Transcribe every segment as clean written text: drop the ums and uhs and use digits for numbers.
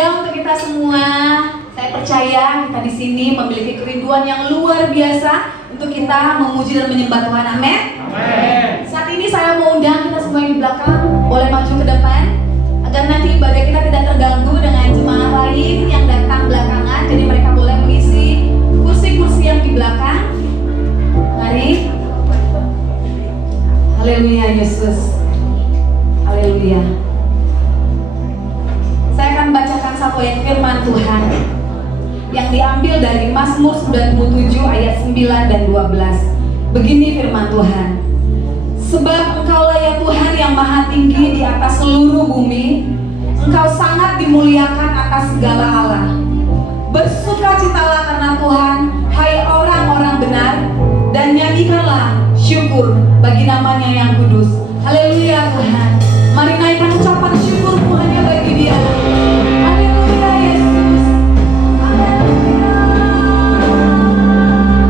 Shalom untuk kita semua. Saya percaya kita di sini memiliki kerinduan yang luar biasa untuk kita memuji dan menyembah Tuhan. Amin. Amin. Saat ini saya mau undang kita semua yang di belakang boleh maju ke depan agar nanti ibadah kita tidak terganggu dengan jemaah lain yang datang belakangan. Jadi mereka boleh mengisi kursi-kursi yang di belakang. Mari. Haleluya Yesus. Haleluya. Saya akan bacakan satu ayat firman Tuhan yang diambil dari Mazmur 97 ayat 9 dan 12. Begini firman Tuhan. Sebab Engkaulah ya Tuhan yang maha tinggi di atas seluruh bumi. Engkau sangat dimuliakan atas segala Allah. Bersukacitalah karena Tuhan, hai orang-orang benar, dan nyanyikanlah syukur bagi namanya yang kudus. Haleluya Tuhan. Mari naikkan ucapan syukurmu hanya bagi Dia. Haleluya Yesus. Haleluya.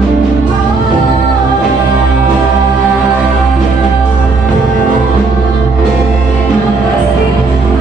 Terima kasih Tuhan.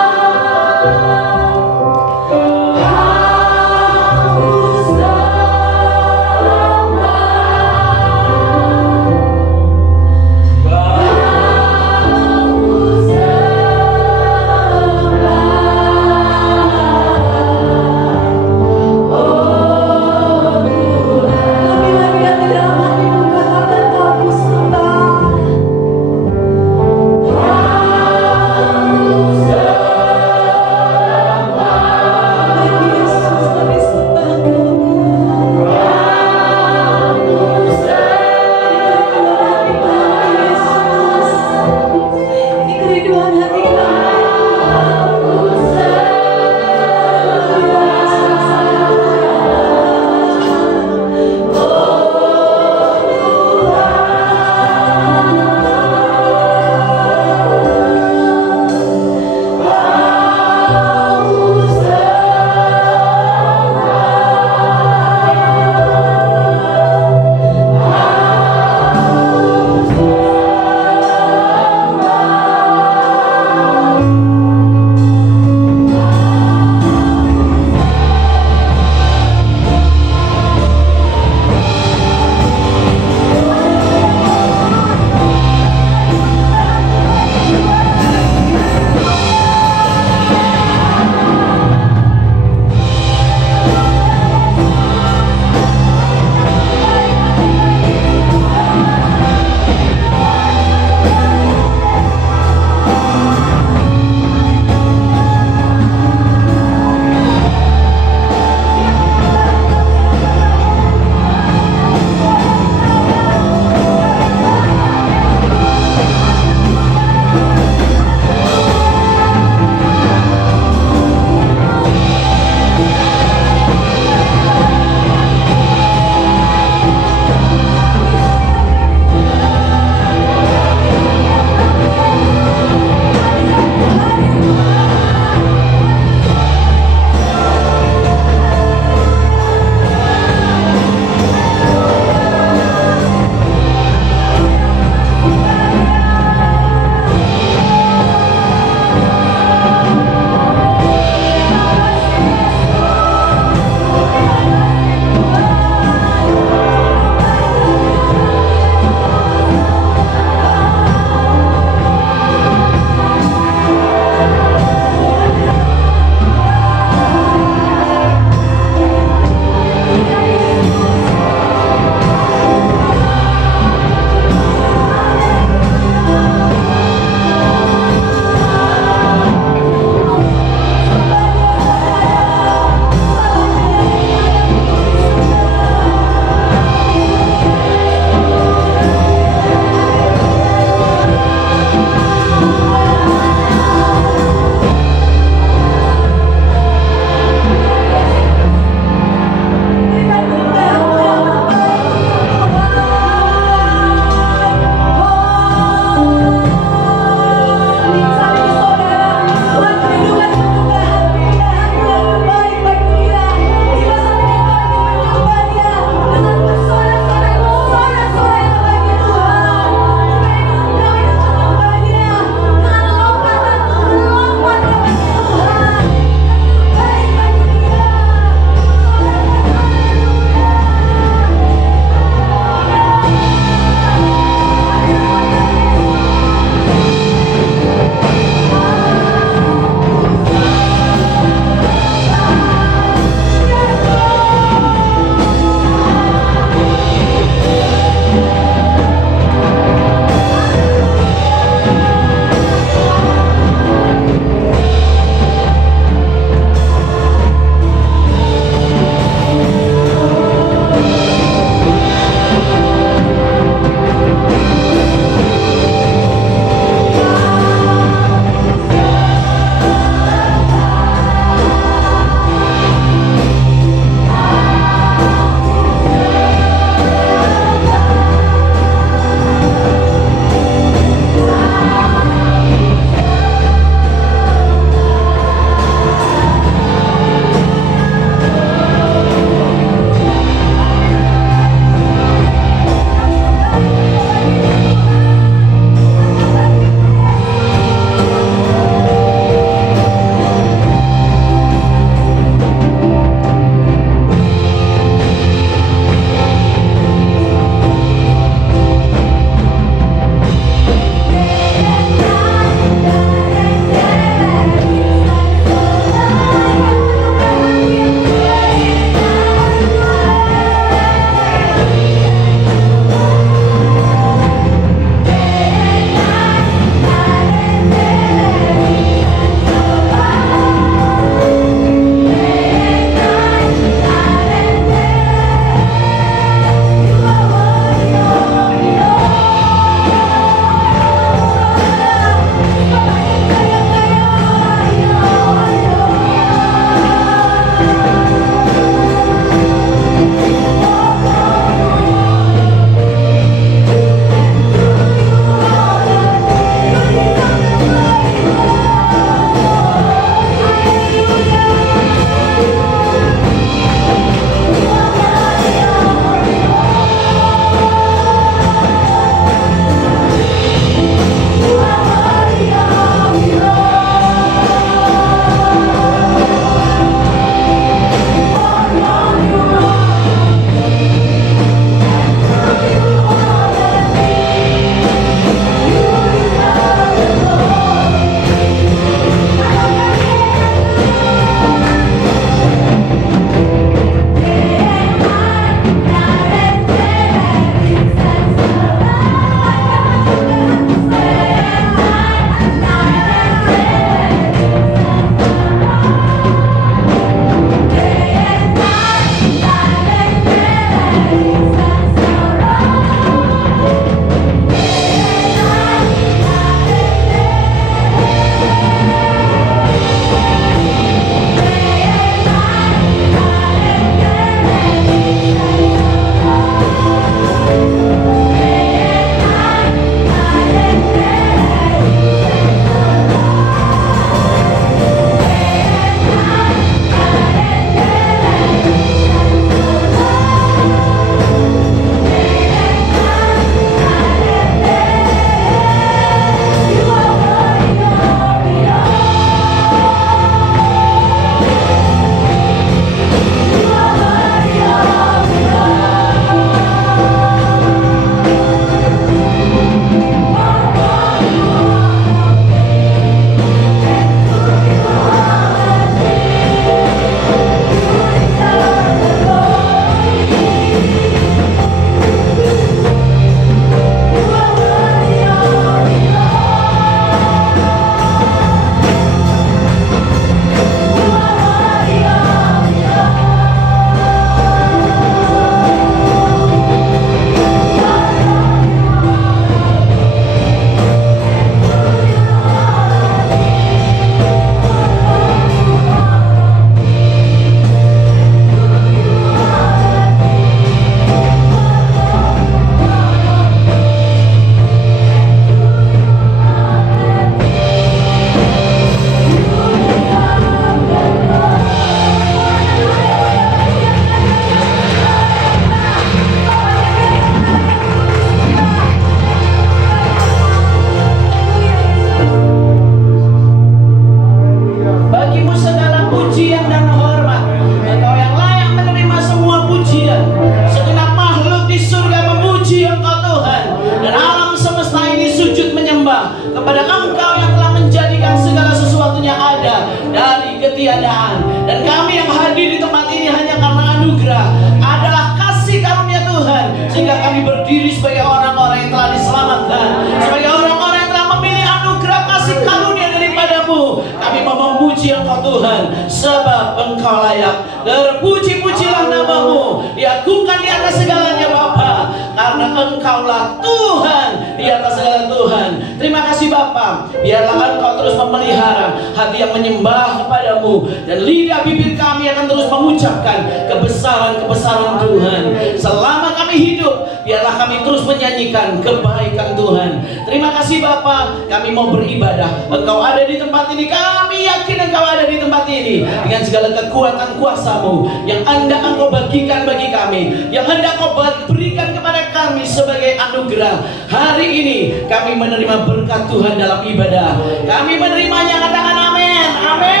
Engkau layak. Terpuji-pujilah namamu, diagungkan di atas segalanya Bapa, karena Engkaulah Tuhan di atas segala Tuhan. Terima kasih Bapa, biarlah Engkau terus memelihara hati yang menyembah kepadamu, dan lidah bibir kami akan terus mengucapkan kebesaran-kebesaran Tuhan. Selama kami hidup, biarlah kami terus menyanyikan kebaikan Tuhan. Terima kasih Bapa, kami mau beribadah. Engkau ada di tempat ini, kami yakin Engkau ada di tempat ini dengan segala kekuatan kuasa-Mu yang hendak Engkau bagikan bagi kami, yang hendak Engkau berikan kepada kami sebagai anugerah. Hari ini kami menerima berkat Tuhan dalam ibadah. Kami menerimanya, katakan amin. Amin.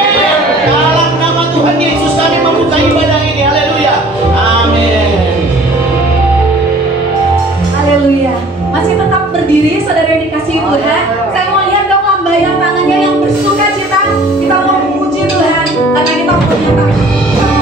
Dalam nama Tuhan Yesus kami membuka ibadah ini. Haleluya. Amin. Haleluya. Masih tetap berdiri saudara yang dikasihi Tuhan. Saya mau lihat dong lambaian tangannya yang bersuka cita. Kita mau memuji Tuhan karena kita punya Tuhan. Tanganku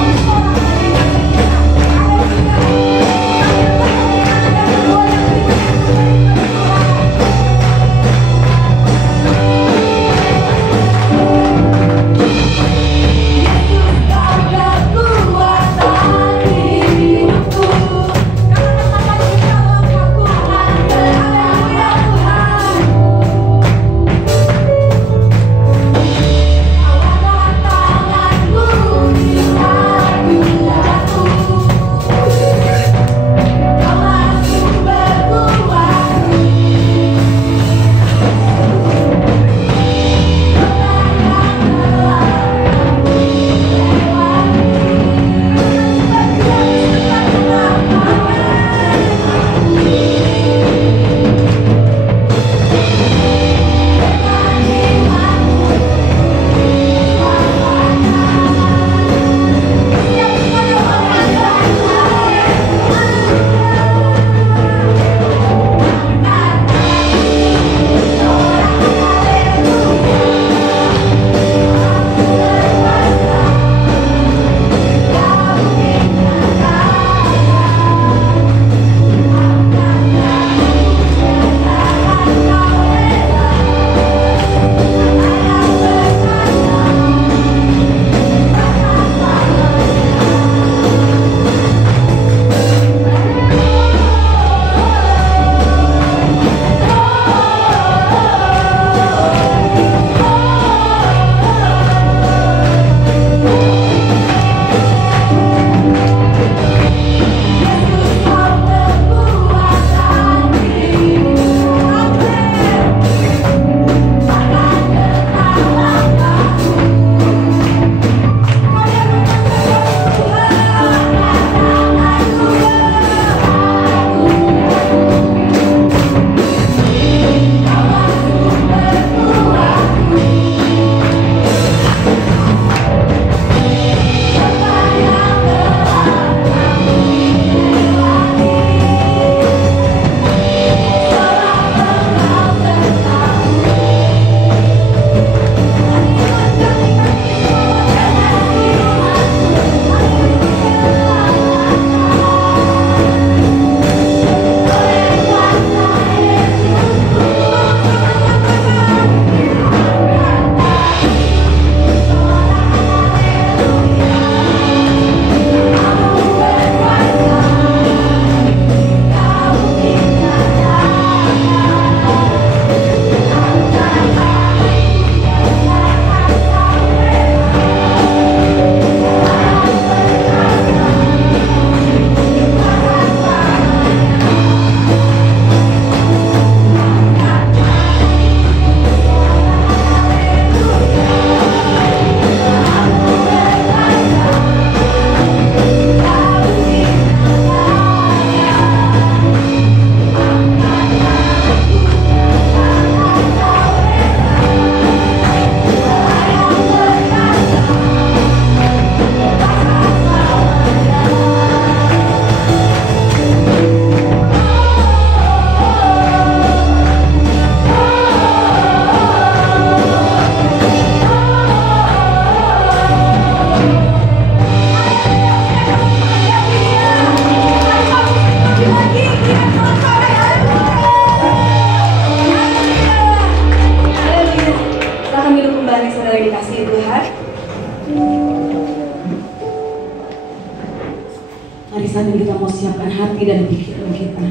saat ini kita mau siapkan hati dan pikiran kita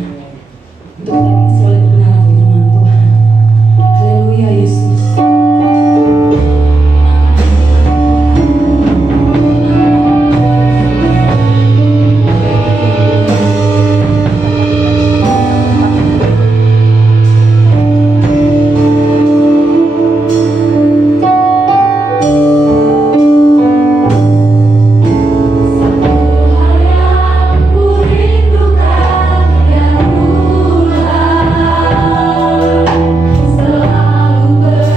untuk kita diisi oleh kebenaran firman Tuhan. Haleluya Yesus. Selalu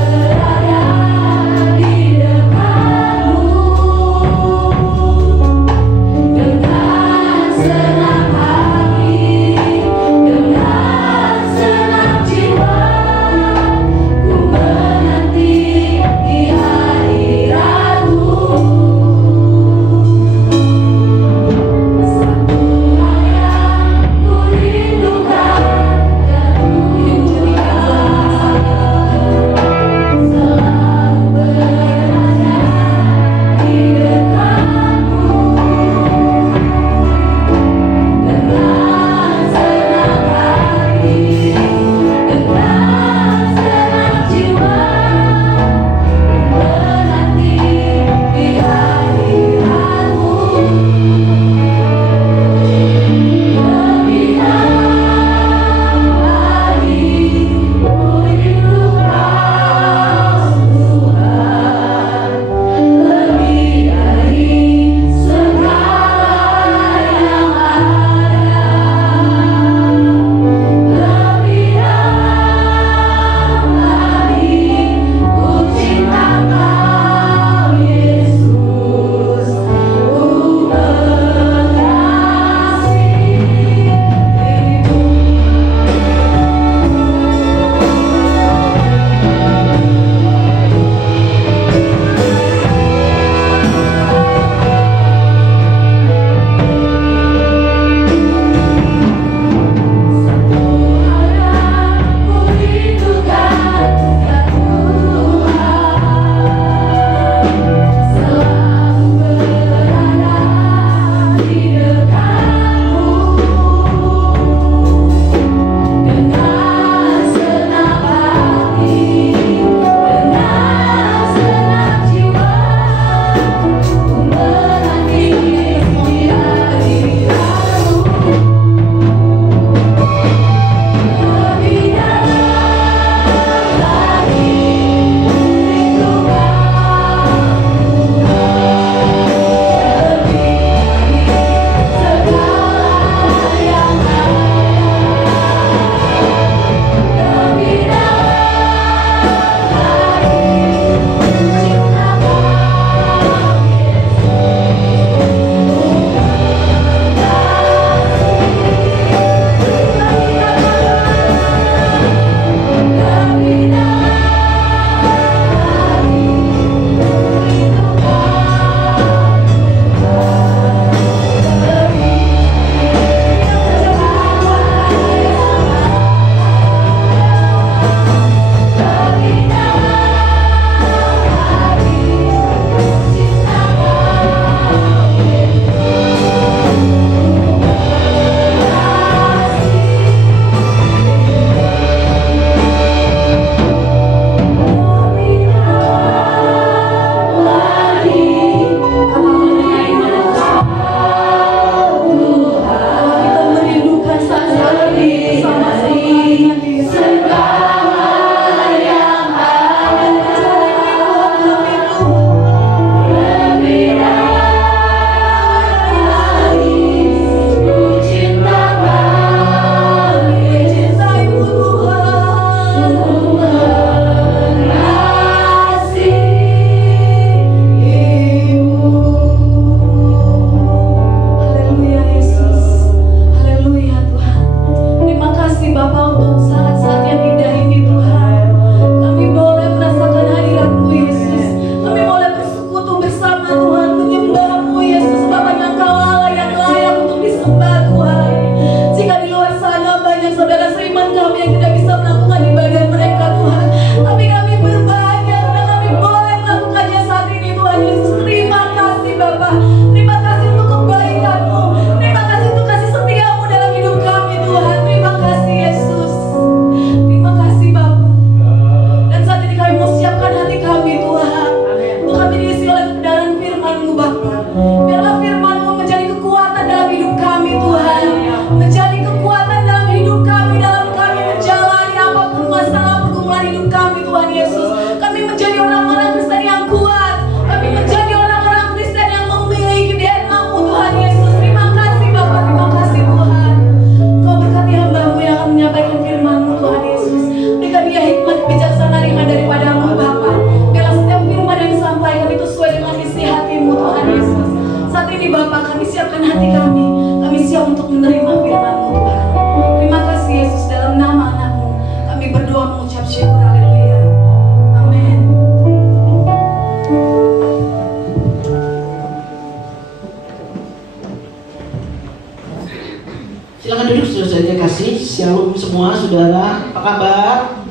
Silakan duduk, saudara kasih. Shalom semua saudara, apa kabar?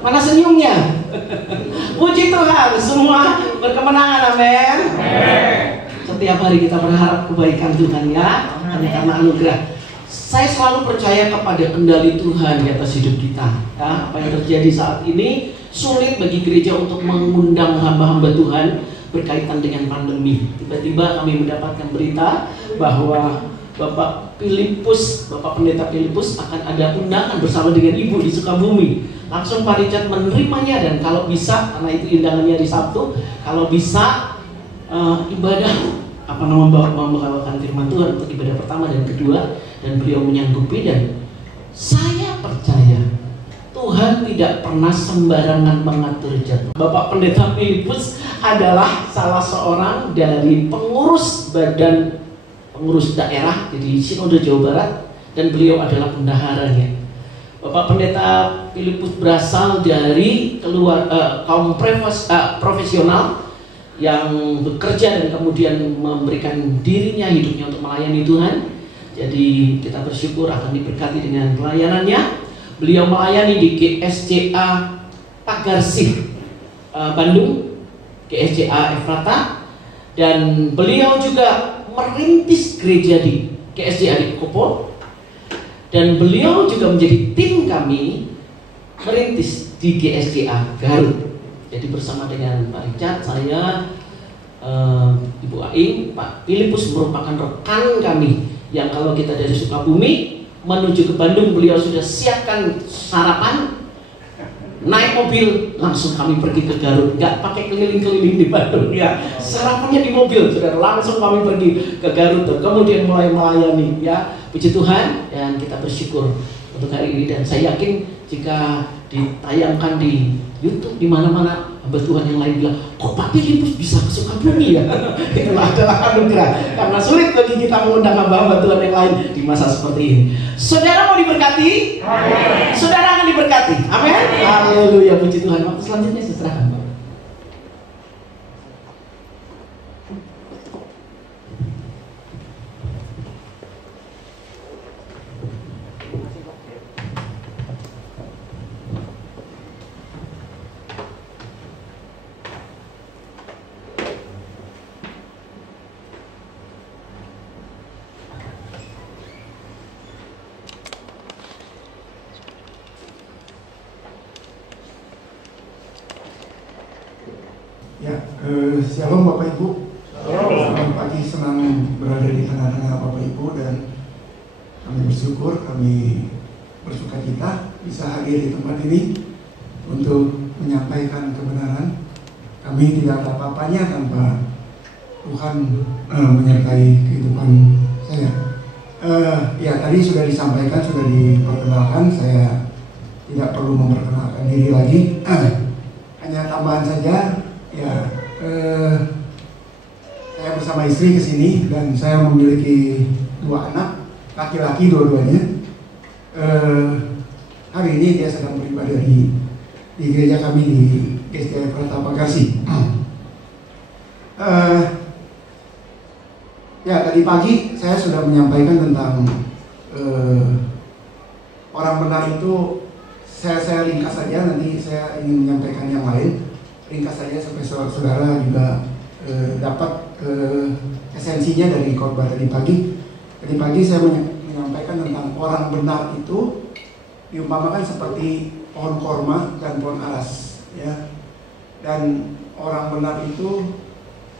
Mana senyumnya? Puji Tuhan, semua berkemenangan, amin. Setiap hari kita berharap kebaikan Tuhan ya, hanya karena anugerah. Saya selalu percaya kepada kendali Tuhan di atas hidup kita. Ya, apa yang terjadi saat ini sulit bagi gereja untuk mengundang hamba-hamba Tuhan berkaitan dengan pandemi. Tiba-tiba kami mendapatkan berita bahwa Bapak Pendeta Filipus akan ada undangan bersama dengan Ibu di Sukabumi. Langsung Pak Richard menerimanya, dan kalau bisa, karena itu undangannya di Sabtu, kalau bisa ibadah membawakan firman Tuhan untuk ibadah pertama dan kedua, dan beliau menyanggupi. Dan saya percaya Tuhan tidak pernah sembarangan mengatur jadwal. Bapak Pendeta Filipus adalah salah seorang dari pengurus daerah di Sinode Jawa Barat, dan beliau adalah bendaharanya. Bapak Pendeta Filipus berasal dari kaum profesional yang bekerja dan kemudian memberikan dirinya, hidupnya untuk melayani Tuhan. Jadi kita bersyukur akan diberkati dengan pelayanannya. Beliau melayani di GSCA Pagarsih Bandung, GSCA Efrata, dan beliau juga merintis gereja di GSCA di Kopo, dan beliau juga menjadi tim kami merintis di GSCA Garut. Jadi bersama dengan Pak Richard, saya, Ibu Aing, Pak Filipus merupakan rekan kami yang kalau kita dari Sukabumi menuju ke Bandung, beliau sudah siapkan sarapan, naik mobil langsung kami pergi ke Garut, nggak pakai keliling-keliling di Bandung ya, sarapannya di mobil, sudah langsung kami pergi ke Garut, kemudian mulai melayani ya. Puji Tuhan, dan kita bersyukur untuk hari ini. Dan saya yakin jika ditayangkan di YouTube di mana-mana, hamba Tuhan yang lain bilang, kok Pak Filipus bisa ke Sukabumi ya? Itulah adalah anugerah, karena sulit bagi kita mengundang hamba-hamba Tuhan yang lain di masa seperti ini. Saudara mau diberkati? Amin. Saudara akan diberkati. Amin. Haleluya, puji Tuhan. Waktu selanjutnya saya serahkan. Shalom Bapak Ibu. Selamat pagi, senang berada di tengah-tengah Bapak Ibu, dan kami bersyukur, kami bersukacita bisa hadir di tempat ini untuk menyampaikan kebenaran. Kami tidak ada apa-apanya tanpa Tuhan menyertai kehidupan saya. Ya, tadi sudah disampaikan, sudah diperkenalkan, saya tidak perlu memperkenalkan diri lagi. Hanya tambahan saja, ya. Saya bersama istri kesini, dan saya memiliki 2 anak laki-laki dua-duanya. Hari ini dia sedang beribadah di gereja kami di GSCA Efrata Pagarsih. Ya, tadi pagi saya sudah menyampaikan tentang orang benar itu. Saya ringkas saja, nanti saya ingin menyampaikan yang lain. Ringkas saja supaya saudara juga dapat esensinya dari khotbah tadi pagi. Tadi pagi saya menyampaikan tentang orang benar itu diumpamakan seperti pohon korma dan pohon aras, ya. Dan orang benar itu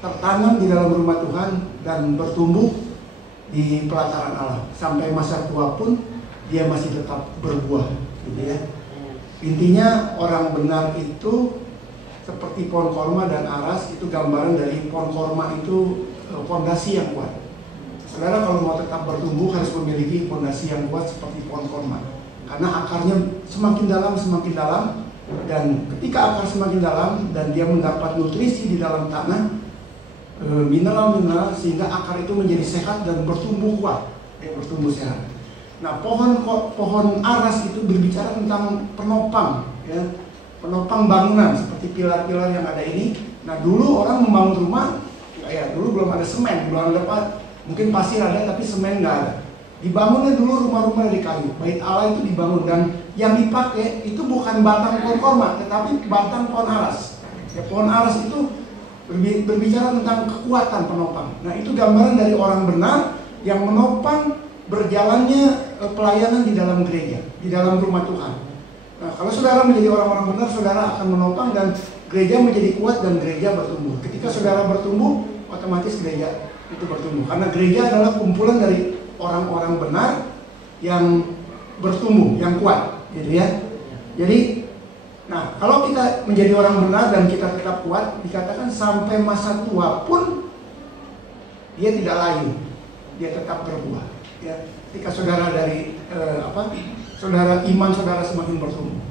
tertanam di dalam rumah Tuhan dan bertumbuh di pelataran Allah sampai masa tua pun dia masih tetap berbuah, gitu ya. Intinya orang benar itu seperti pohon korma dan aras, itu gambaran dari pohon korma itu fondasi yang kuat. Saudara kalau mau tetap bertumbuh harus memiliki fondasi yang kuat seperti pohon korma, karena akarnya semakin dalam, dan ketika akar semakin dalam dan dia mendapat nutrisi di dalam tanah, mineral-mineral, sehingga akar itu menjadi sehat dan bertumbuh kuat, bertumbuh sehat. Nah, pohon aras itu berbicara tentang penopang, ya. Penopang bangunan seperti pilar-pilar yang ada ini. Nah, dulu orang membangun rumah, ya dulu belum ada semen, belum ada mungkin pasir ada tapi semen nggak ada. Dibangunnya dulu rumah-rumah dari kayu. Bait Allah itu dibangun, dan yang dipakai itu bukan batang pohon korma, tetapi batang pohon aras. Ya, pohon aras itu berbicara tentang kekuatan penopang. Nah, itu gambaran dari orang benar yang menopang berjalannya pelayanan di dalam gereja, di dalam rumah Tuhan. Nah, kalau saudara menjadi orang-orang benar, saudara akan menopang dan gereja menjadi kuat dan gereja bertumbuh. Ketika saudara bertumbuh, otomatis gereja itu bertumbuh. Karena gereja adalah kumpulan dari orang-orang benar yang bertumbuh, yang kuat, gitu ya. Jadi, nah, kalau kita menjadi orang benar dan kita tetap kuat, dikatakan sampai masa tua pun dia tidak layu, dia tetap berbuah. Ya, ketika saudara dari saudara iman saudara semakin bertumbuh.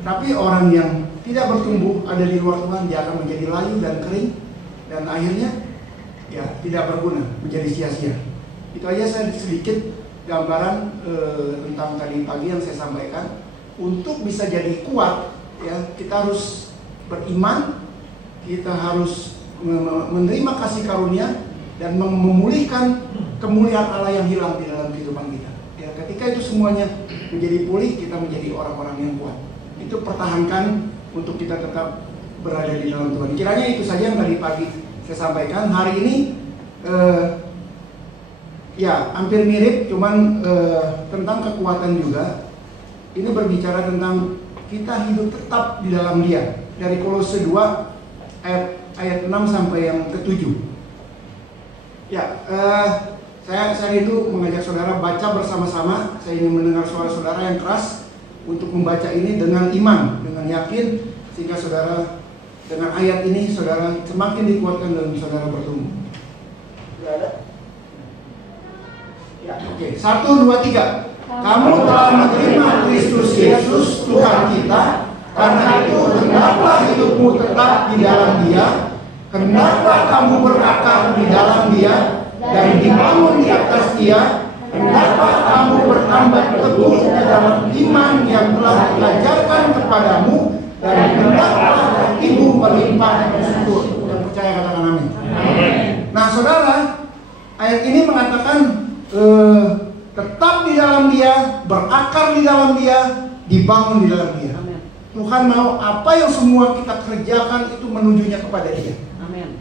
Tetapi orang yang tidak bertumbuh ada di luar Tuhan, dia akan menjadi layu dan kering, dan akhirnya ya tidak berguna, menjadi sia-sia. Itu aja saya sedikit gambaran tentang tadi pagi yang saya sampaikan. Untuk bisa jadi kuat, ya kita harus beriman, kita harus menerima kasih karunia dan memulihkan kemuliaan Allah yang hilang di dalam kehidupan kita. Ya, ketika itu semuanya menjadi pulih, kita menjadi orang-orang yang kuat. Itu pertahankan untuk kita tetap berada di dalam Tuhan. Kiranya itu saja yang tadi pagi saya sampaikan. Hari ini ya hampir mirip, cuman tentang kekuatan juga. Ini berbicara tentang kita hidup tetap di dalam Dia. Dari Kolose 2 ayat 6 sampai yang ke-7. Ya, saya itu mengajak saudara baca bersama-sama. Saya ingin mendengar suara saudara yang keras untuk membaca ini dengan iman, dengan yakin, sehingga saudara dengan ayat ini saudara semakin dikuatkan dan saudara bertumbuh. Sudah ada? Ya, oke. 1, 2, 3. Kamu telah menerima Kristus Yesus Tuhan kita, karena itu hendaklah hidupmu tetap di dalam Dia, hendaklah kamu berakar di dalam Dia dan dibangun di atas Dia, hendaklah kamu bertambah teguh di dalam iman yang telah diajarkan kepadamu, dan hendaklah hatimu melimpah bersyukur. Yang percaya katakan amin. Nah, saudara, ayat ini mengatakan tetap di dalam Dia, berakar di dalam Dia, dibangun di dalam Dia. Amen. Tuhan mau apa yang semua kita kerjakan itu menujunya kepada Dia. Amen.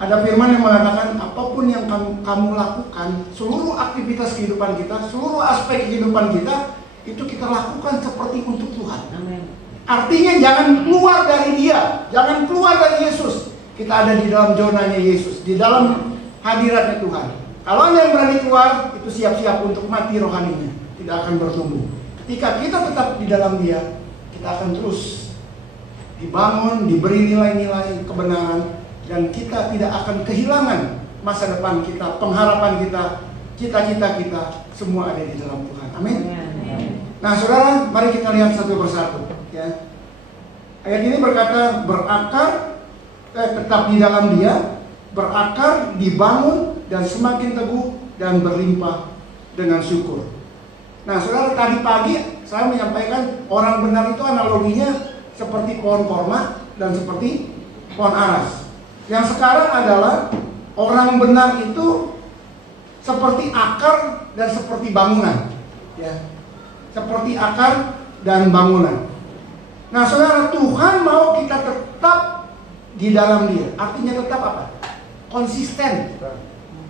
Ada firman yang mengatakan apapun yang kamu lakukan, seluruh aktivitas kehidupan kita, seluruh aspek kehidupan kita, itu kita lakukan seperti untuk Tuhan. Amen. Artinya jangan keluar dari Dia, jangan keluar dari Yesus. Kita ada di dalam zonanya Yesus, di dalam hadiratnya Tuhan. Kalau Anda yang berani keluar, itu siap-siap untuk mati rohaninya, tidak akan bertumbuh. Ketika kita tetap di dalam Dia, kita akan terus dibangun, diberi nilai-nilai kebenaran, dan kita tidak akan kehilangan masa depan kita, pengharapan kita, cita-cita kita, semua ada di dalam Tuhan. Amin. Nah, saudara, mari kita lihat satu persatu. Ya. Ayat ini berkata berakar, tetap di dalam Dia, berakar, dibangun, dan semakin teguh dan berlimpah dengan syukur. Nah, saudara, tadi pagi saya menyampaikan orang benar itu analoginya seperti pohon korma dan seperti pohon aras. Yang sekarang adalah orang benar itu seperti akar dan seperti bangunan, ya, seperti akar dan bangunan. Nah, saudara, Tuhan mau kita tetap di dalam Dia. Artinya tetap apa? Konsisten,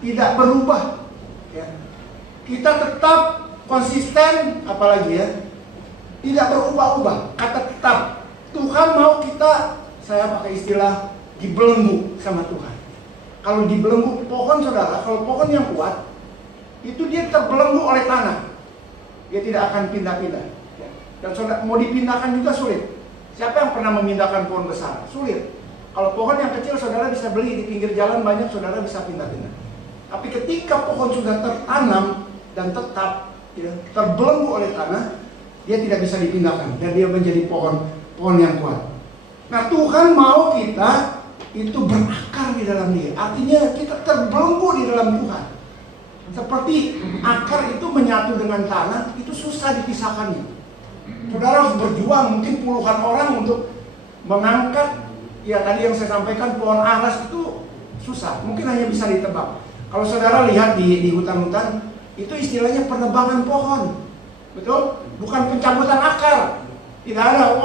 tidak berubah. Ya. Kita tetap konsisten, apalagi ya, tidak berubah-ubah. Kata tetap. Tuhan mau kita, saya pakai istilah, dibelenggu sama Tuhan. Kalau dibelenggu pohon, saudara, kalau pohon yang kuat, itu dia terbelenggu oleh tanah. Dia tidak akan pindah-pindah. Ya. Dan saudara, mau dipindahkan juga sulit. Siapa yang pernah memindahkan pohon besar? Sulit. Kalau pohon yang kecil saudara bisa beli di pinggir jalan, banyak saudara bisa pindah-pindah. Tapi ketika pohon sudah tertanam dan tetap ya, terbelenggu oleh tanah, dia tidak bisa dipindahkan dan dia menjadi pohon yang kuat. Nah, Tuhan mau kita itu berakar di dalam Dia. Artinya kita terbelenggu di dalam Tuhan. Seperti akar itu menyatu dengan tanah, itu susah dipisahkannya. Saudara harus berjuang, mungkin puluhan orang untuk mengangkat. Ya, tadi yang saya sampaikan, pohon aras itu susah, mungkin hanya bisa ditebak. Kalau saudara lihat di hutan-hutan, Itu istilahnya penebangan pohon. Betul? Bukan pencabutan akar. Tidak ada,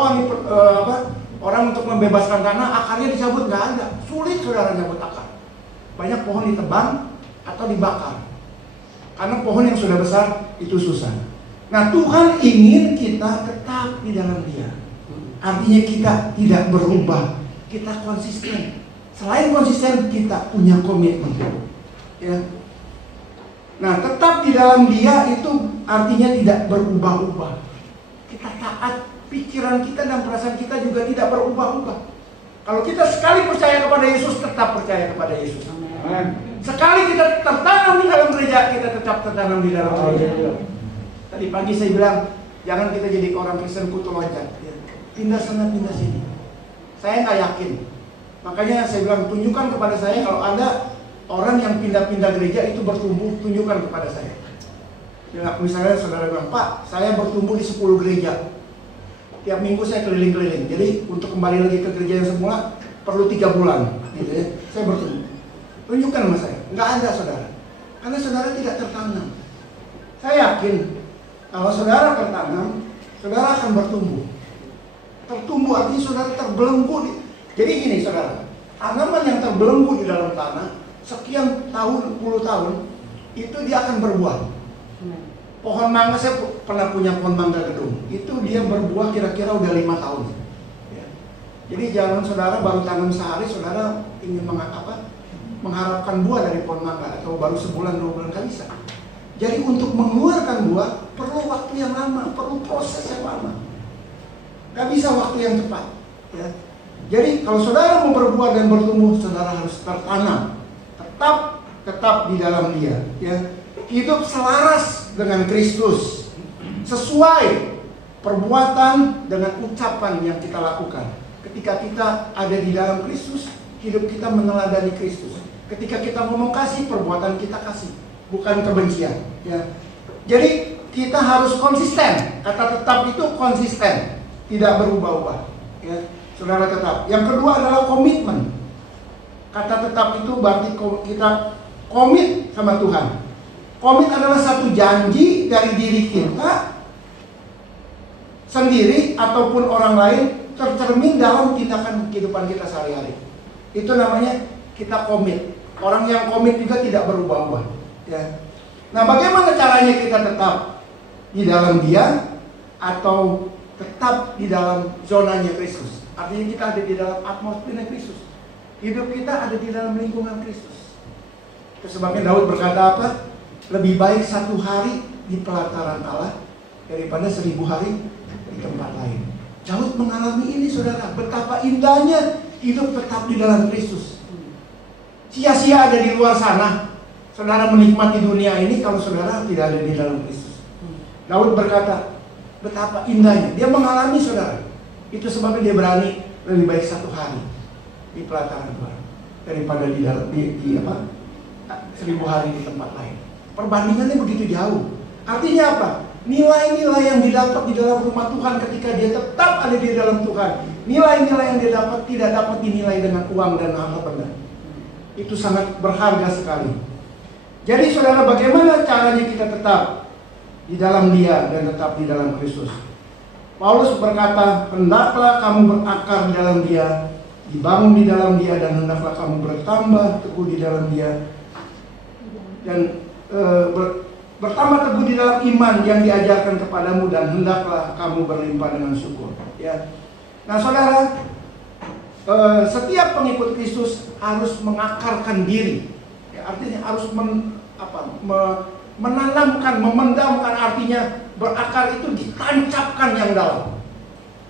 orang untuk membebaskan tanah, akarnya dicabut, nggak ada. Sulit saudara cabut akar. Banyak pohon ditebang atau dibakar. Karena pohon yang sudah besar itu susah. Nah, Tuhan ingin kita tetap di dalam Dia. Artinya kita tidak berubah, kita konsisten. Selain konsisten, kita punya komitmen. Ya. Nah, tetap di dalam Dia itu artinya tidak berubah-ubah. Kita taat, pikiran kita dan perasaan kita juga tidak berubah-ubah. Kalau kita sekali percaya kepada Yesus, tetap percaya kepada Yesus. Amen. Sekali kita tertanam di dalam gereja, kita tetap tertanam di dalam gereja. Tadi pagi saya bilang, jangan kita jadi orang Kristen kutu loncat. Pindah sana, pindah sini. Saya nggak yakin. Makanya saya bilang, tunjukkan kepada saya kalau ada orang yang pindah-pindah gereja itu bertumbuh, tunjukkan kepada saya. Misalnya saudara bilang, Pak, saya bertumbuh di 10 gereja. Tiap minggu saya keliling-keliling. Jadi untuk kembali lagi ke gereja yang semula perlu 3 bulan. Gitu ya. Saya bertumbuh. Tunjukkan sama saya. Nggak ada saudara. Karena saudara tidak tertanam. Saya yakin kalau saudara tertanam, saudara akan bertumbuh. Tertumbuh artinya saudara terbelenggu. Jadi gini saudara, tanaman yang terbelenggu di dalam tanah sekian tahun, puluh tahun, itu dia akan berbuah. Pohon mangga, saya pernah punya pohon mangga gedung. Itu dia berbuah kira-kira udah 5 tahun. Ya. Jadi jangan saudara baru tanam sehari, saudara ingin mengharapkan buah dari pohon mangga, atau baru sebulan, 2 bulan, nggak bisa. Jadi untuk mengeluarkan buah perlu waktu yang lama, perlu proses yang lama. Nggak bisa waktu yang cepat. Ya. Jadi kalau saudara mau berbuah dan bertumbuh, saudara harus tertanam. Tetap di dalam Dia, ya. Hidup selaras dengan Kristus, sesuai perbuatan dengan ucapan yang kita lakukan. Ketika kita ada di dalam Kristus, hidup kita meneladani Kristus. Ketika kita ngomong kasih, perbuatan kita kasih, bukan kebencian, ya. Jadi kita harus konsisten. Kata tetap itu konsisten, tidak berubah-ubah, ya. Saudara tetap. Yang kedua adalah komitmen. Kata tetap itu berarti kita komit sama Tuhan. Komit adalah satu janji dari diri kita sendiri ataupun orang lain, tercermin dalam tindakan kehidupan kita sehari-hari. Itu namanya kita komit. Orang yang komit juga tidak berubah-ubah, ya. Nah, bagaimana caranya kita tetap di dalam Dia atau tetap di dalam zonanya Kristus? Artinya kita ada di dalam atmosfer Kristus. Hidup kita ada di dalam lingkungan Kristus. Itu sebabnya Daud berkata apa? Lebih baik 1 hari di pelataran Allah daripada 1000 hari di tempat lain. Daud mengalami ini saudara. Betapa indahnya hidup tetap di dalam Kristus. Sia-sia ada di luar sana. Saudara menikmati dunia ini kalau saudara tidak ada di dalam Kristus. Daud berkata, betapa indahnya. Dia mengalami saudara. Itu sebabnya dia berani lebih baik 1 hari di pelataran Tuhan daripada di dalam 1000 hari di tempat lain. Perbandingannya begitu jauh. Artinya apa? Nilai-nilai yang didapat di dalam rumah Tuhan ketika dia tetap ada di dalam Tuhan, nilai-nilai yang dia dapat tidak dapat dinilai dengan uang dan harta benda. Itu sangat berharga sekali. Jadi saudara, bagaimana caranya kita tetap di dalam Dia dan tetap di dalam Kristus? Paulus berkata, hendaklah kamu berakar di dalam Dia, dibangun di dalam Dia, dan hendaklah kamu bertambah teguh di dalam Dia, dan bertambah teguh di dalam iman yang diajarkan kepadamu, dan hendaklah kamu berlimpah dengan syukur. Ya. Nah saudara, setiap pengikut Kristus harus mengakarkan diri. Ya, artinya harus menanamkan, memendamkan, artinya berakar itu ditancapkan yang dalam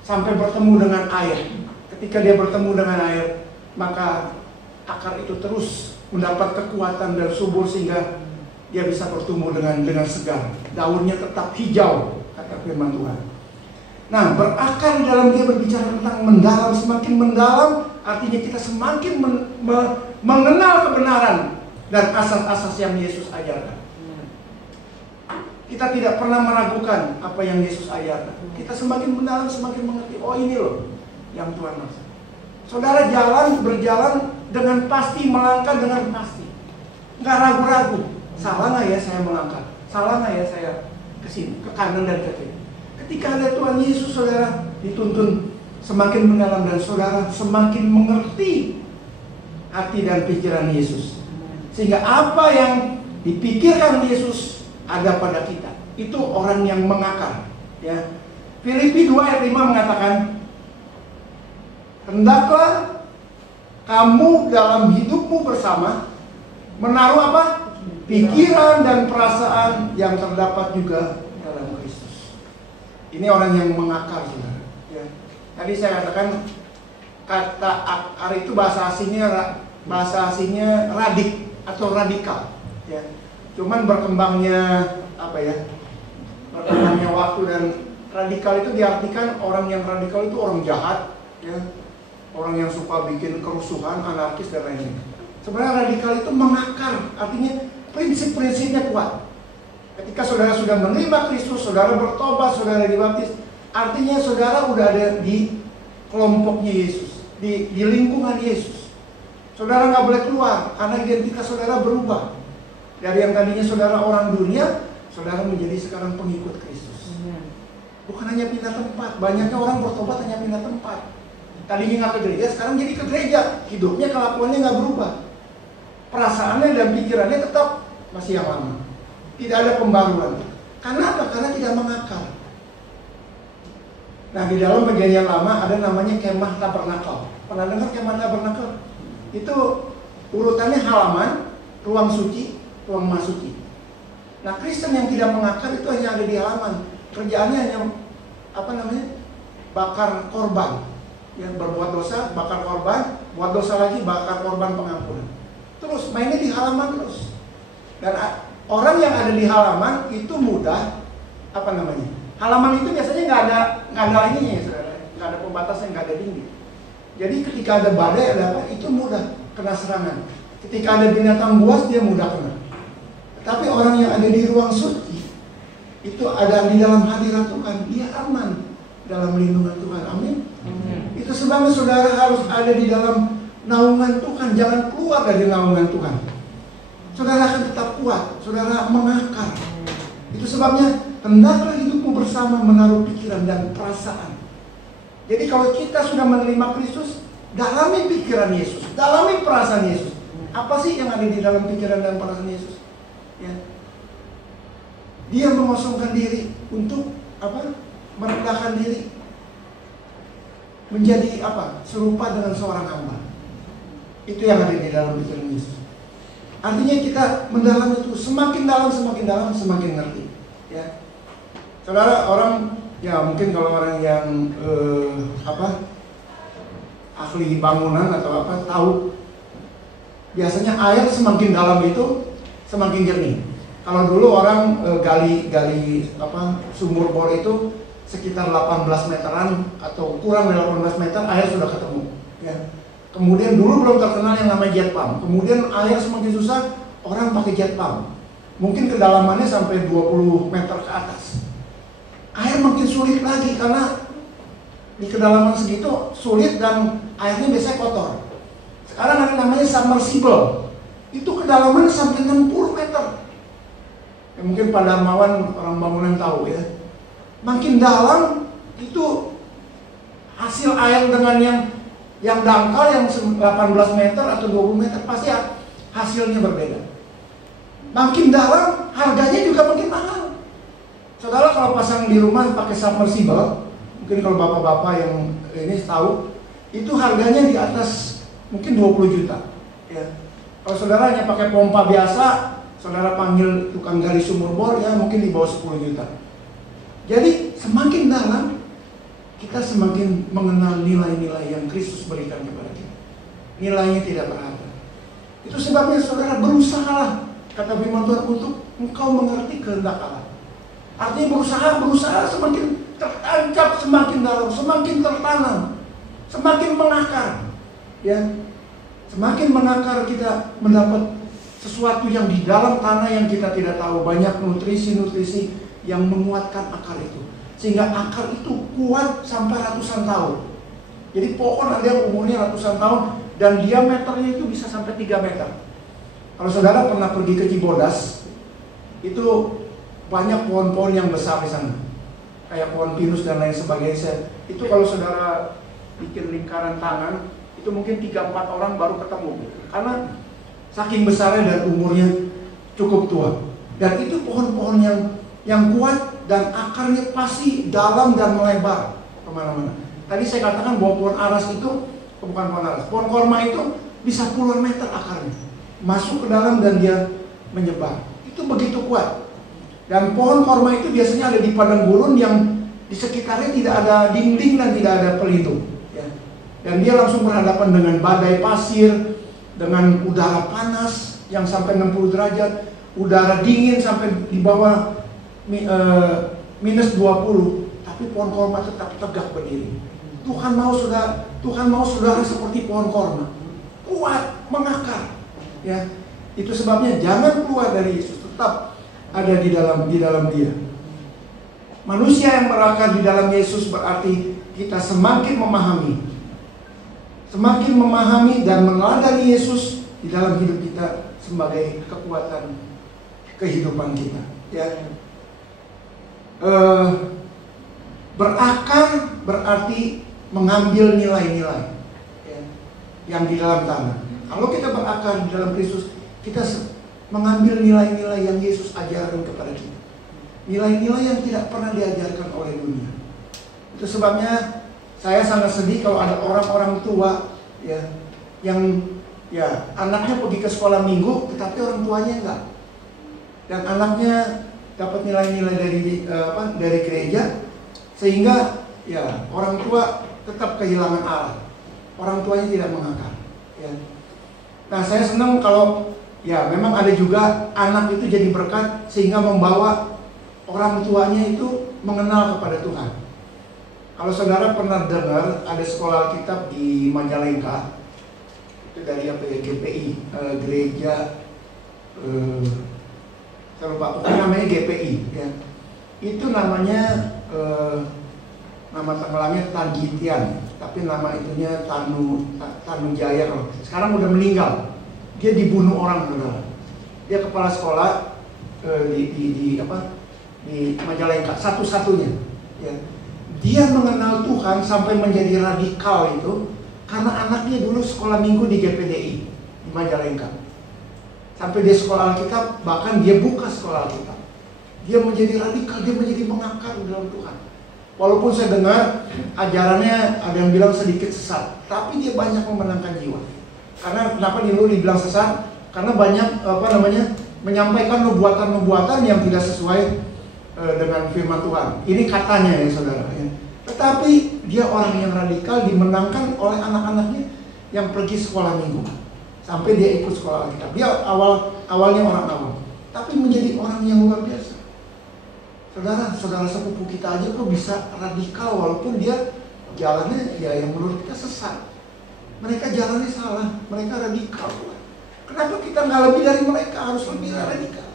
sampai bertemu dengan air. Ketika dia bertemu dengan air, maka akar itu terus mendapat kekuatan dan subur sehingga dia bisa bertumbuh dengan segar. Daunnya tetap hijau, kata firman Tuhan. Nah, berakar di dalam Dia berbicara tentang mendalam. Semakin mendalam, artinya kita semakin mengenal kebenaran dan asas-asas yang Yesus ajarkan. Kita tidak pernah meragukan apa yang Yesus ajarkan. Kita semakin mendalam, semakin mengerti. Oh, ini loh yang Tuhan maksud. Saudara berjalan dengan pasti, melangkah dengan pasti, nggak ragu-ragu. Salah nggak ya saya melangkah? salah nggak ya saya ke sini, ke kanan dan ke kiri? Ketika ada Tuhan Yesus, saudara dituntun semakin mendalam dan saudara semakin mengerti hati dan pikiran Yesus. Sehingga apa yang dipikirkan Yesus ada pada kita. Itu orang yang mengakar. Ya. Filipi 2 ayat 5 mengatakan, hendaklah kamu dalam hidupmu bersama menaruh apa? Pikiran dan perasaan yang terdapat juga dalam Kristus. Ini orang yang mengakar, saudara. Ya. Tadi saya katakan kata akar itu bahasa aslinya radik atau radikal. Ya. Cuman berkembangnya apa ya? Berkembangnya waktu dan radikal itu diartikan orang yang radikal itu orang jahat, ya. Orang yang suka bikin kerusuhan, anarkis dan lain-lain. Sebenarnya radikal itu mengakar, artinya prinsip-prinsipnya kuat. Ketika saudara sudah menerima Kristus, saudara bertobat, saudara dibaptis, artinya saudara udah ada di kelompoknya Yesus, di lingkungan Yesus. Saudara nggak boleh keluar karena identitas saudara berubah. Dari yang tadinya saudara orang dunia, saudara menjadi sekarang pengikut Kristus. Bukan hanya pindah tempat, banyaknya orang bertobat hanya pindah tempat. Tadinya nggak ke gereja, sekarang jadi ke gereja. Hidupnya, kelakuannya nggak berubah. Perasaannya dan pikirannya tetap masih yang lama. Tidak ada pembaruan. Karena apa? Karena tidak mengakar. Nah, di dalam perjanjian lama ada namanya kemah tabernakel. Pernah dengar kemah tabernakel? Itu urutannya halaman, ruang suci, ruang masuci. Nah, Kristen yang tidak mengakar itu hanya ada di halaman. Kerjaannya hanya bakar korban. Yang berbuat dosa, bakar korban, buat dosa lagi, bakar korban pengampunan. Terus mainnya di halaman terus. Dan orang yang ada di halaman itu mudah halaman itu biasanya nggak ada ininya ya, saudara. Nggak ada pembatasnya, nggak ada dinding. Jadi ketika ada badai ada apa, itu mudah kena serangan. Ketika ada binatang buas dia mudah kena. Tapi orang yang ada di ruang suci itu ada di dalam hadirat Tuhan, dia aman dalam lindungan Tuhan. Amin. Itu sebabnya saudara harus ada di dalam naungan Tuhan, jangan keluar dari naungan Tuhan. Saudara akan tetap kuat, saudara mengakar. Itu sebabnya hendaklah hidupmu bersama menaruh pikiran dan perasaan. Jadi kalau kita sudah menerima Kristus, dalami pikiran Yesus, dalami perasaan Yesus. Apa sih yang ada di dalam pikiran dan perasaan Yesus? Ya. Dia mengosongkan diri untuk merendahkan diri, menjadi serupa dengan seorang hamba. Itu yang ada di dalam pikiran Yesus. Artinya kita mendalam itu semakin dalam, semakin ngerti. Ya, saudara, orang ya mungkin kalau orang yang ahli bangunan atau tahu, biasanya air semakin dalam itu semakin jernih. Kalau dulu orang gali sumur bor itu sekitar 18 meteran atau kurang dari 18 meter air sudah ketemu. Ya. Kemudian dulu belum terkenal yang namanya jet pump. Kemudian air semakin susah, orang pakai jet pump. Mungkin kedalamannya sampai 20 meter ke atas. Air makin sulit lagi karena di kedalaman segitu sulit dan airnya biasanya kotor. Sekarang ada namanya submersible. Itu kedalamannya sampai 60 meter. Ya, mungkin Pak Darmawan orang bangunan tahu ya. Makin dalam itu hasil air dengan yang dangkal yang 18 meter atau 20 meter pasti hasilnya berbeda. Makin dalam harganya juga makin mahal. Saudara kalau pasang di rumah pakai submersible, mungkin kalau bapak-bapak yang ini tahu, itu harganya di atas mungkin 20 juta. Ya. Kalau saudara hanya pakai pompa biasa, saudara panggil tukang gali sumur bor ya mungkin di bawah 10 juta. Jadi semakin dalam kita semakin mengenal nilai-nilai yang Kristus berikan kepada kita. Nilainya tidak berharga. Itu sebabnya saudara berusaha, kata firman Tuhan, untuk engkau mengerti kehendak Allah. Artinya berusaha semakin tertancap, semakin dalam, semakin tertanam, semakin mengakar. Ya, semakin mengakar kita mendapat sesuatu yang di dalam tanah yang kita tidak tahu. Banyak nutrisi-nutrisi yang menguatkan akar itu. Sehingga akar itu kuat sampai ratusan tahun. Jadi pohon ada yang umurnya ratusan tahun dan diameternya itu bisa sampai 3 meter. Kalau saudara pernah pergi ke Cibodas, itu banyak pohon-pohon yang besar di sana, kayak pohon pinus dan lain sebagainya. Itu kalau saudara bikin lingkaran tangan, itu mungkin 3-4 orang baru ketemu, karena saking besarnya dan umurnya cukup tua. Dan itu pohon-pohon yang kuat dan akarnya pasti dalam dan melebar kemana-mana. Tadi saya katakan bahwa pohon aras itu, bukan pohon aras, pohon korma itu bisa puluhan meter akarnya masuk ke dalam dan dia menyebar. Itu begitu kuat. Dan pohon korma itu biasanya ada di padang gurun yang di sekitarnya tidak ada dinding dan tidak ada pelindung, ya. Dan dia langsung berhadapan dengan badai pasir, dengan udara panas yang sampai 60 derajat, udara dingin sampai di bawah minus 20. Tapi pohon korma tetap tegak berdiri. Tuhan mau saudara seperti pohon korma, kuat, mengakar, ya. Itu sebabnya jangan keluar dari Yesus, tetap ada di dalam dia. Manusia yang berakar di dalam Yesus berarti kita semakin memahami dan meneladani Yesus di dalam hidup kita sebagai kekuatan kehidupan kita, ya. Berakar berarti mengambil nilai-nilai, ya, yang di dalam tanah. Kalau kita berakar di dalam Kristus, kita mengambil nilai-nilai yang Yesus ajarkan kepada kita, nilai-nilai yang tidak pernah diajarkan oleh dunia. Itu sebabnya saya sangat sedih kalau ada orang-orang tua, ya, yang ya anaknya pergi ke sekolah minggu, tetapi orang tuanya enggak, dan anaknya dapat nilai-nilai dari gereja, sehingga ya orang tua tetap kehilangan arah, orang tuanya tidak mengakar, ya. Nah, saya senang kalau ya memang ada juga anak itu jadi berkat sehingga membawa orang tuanya itu mengenal kepada Tuhan. Kalau saudara pernah dengar ada sekolah Alkitab di Majalengka, itu dari GPI, gereja, saya lupa, namanya GPI, ya. Itu namanya nama tenggelamnya Tanjitian, tapi nama itunya Tanu Jaya. Kalau sekarang udah meninggal. Dia dibunuh orang, saudara. Dia kepala sekolah di Majalengka, satu-satunya, ya. Dia mengenal Tuhan sampai menjadi radikal itu karena anaknya dulu sekolah minggu di GPDI di Majalengka. Sampai dia sekolah Alkitab, bahkan dia buka sekolah Alkitab. Dia menjadi radikal, dia menjadi mengakar dalam Tuhan. Walaupun saya dengar ajarannya ada yang bilang sedikit sesat, tapi dia banyak memenangkan jiwa. Karena kenapa dulu dibilang sesat? Karena banyak menyampaikan nubuatan-nubuatan yang tidak sesuai dengan firman Tuhan. Ini katanya, ya saudara, ya. Tetapi dia orang yang radikal, dimenangkan oleh anak-anaknya yang pergi sekolah minggu. Sampai dia ikut sekolah Alkitab. Dia awalnya orang awam, tapi menjadi orang yang luar biasa. Saudara sepupu kita aja kok bisa radikal walaupun dia jalannya ya yang menurut kita sesat. Mereka jalannya salah, mereka radikal. Kenapa kita nggak lebih dari mereka? Harus lebih radikal.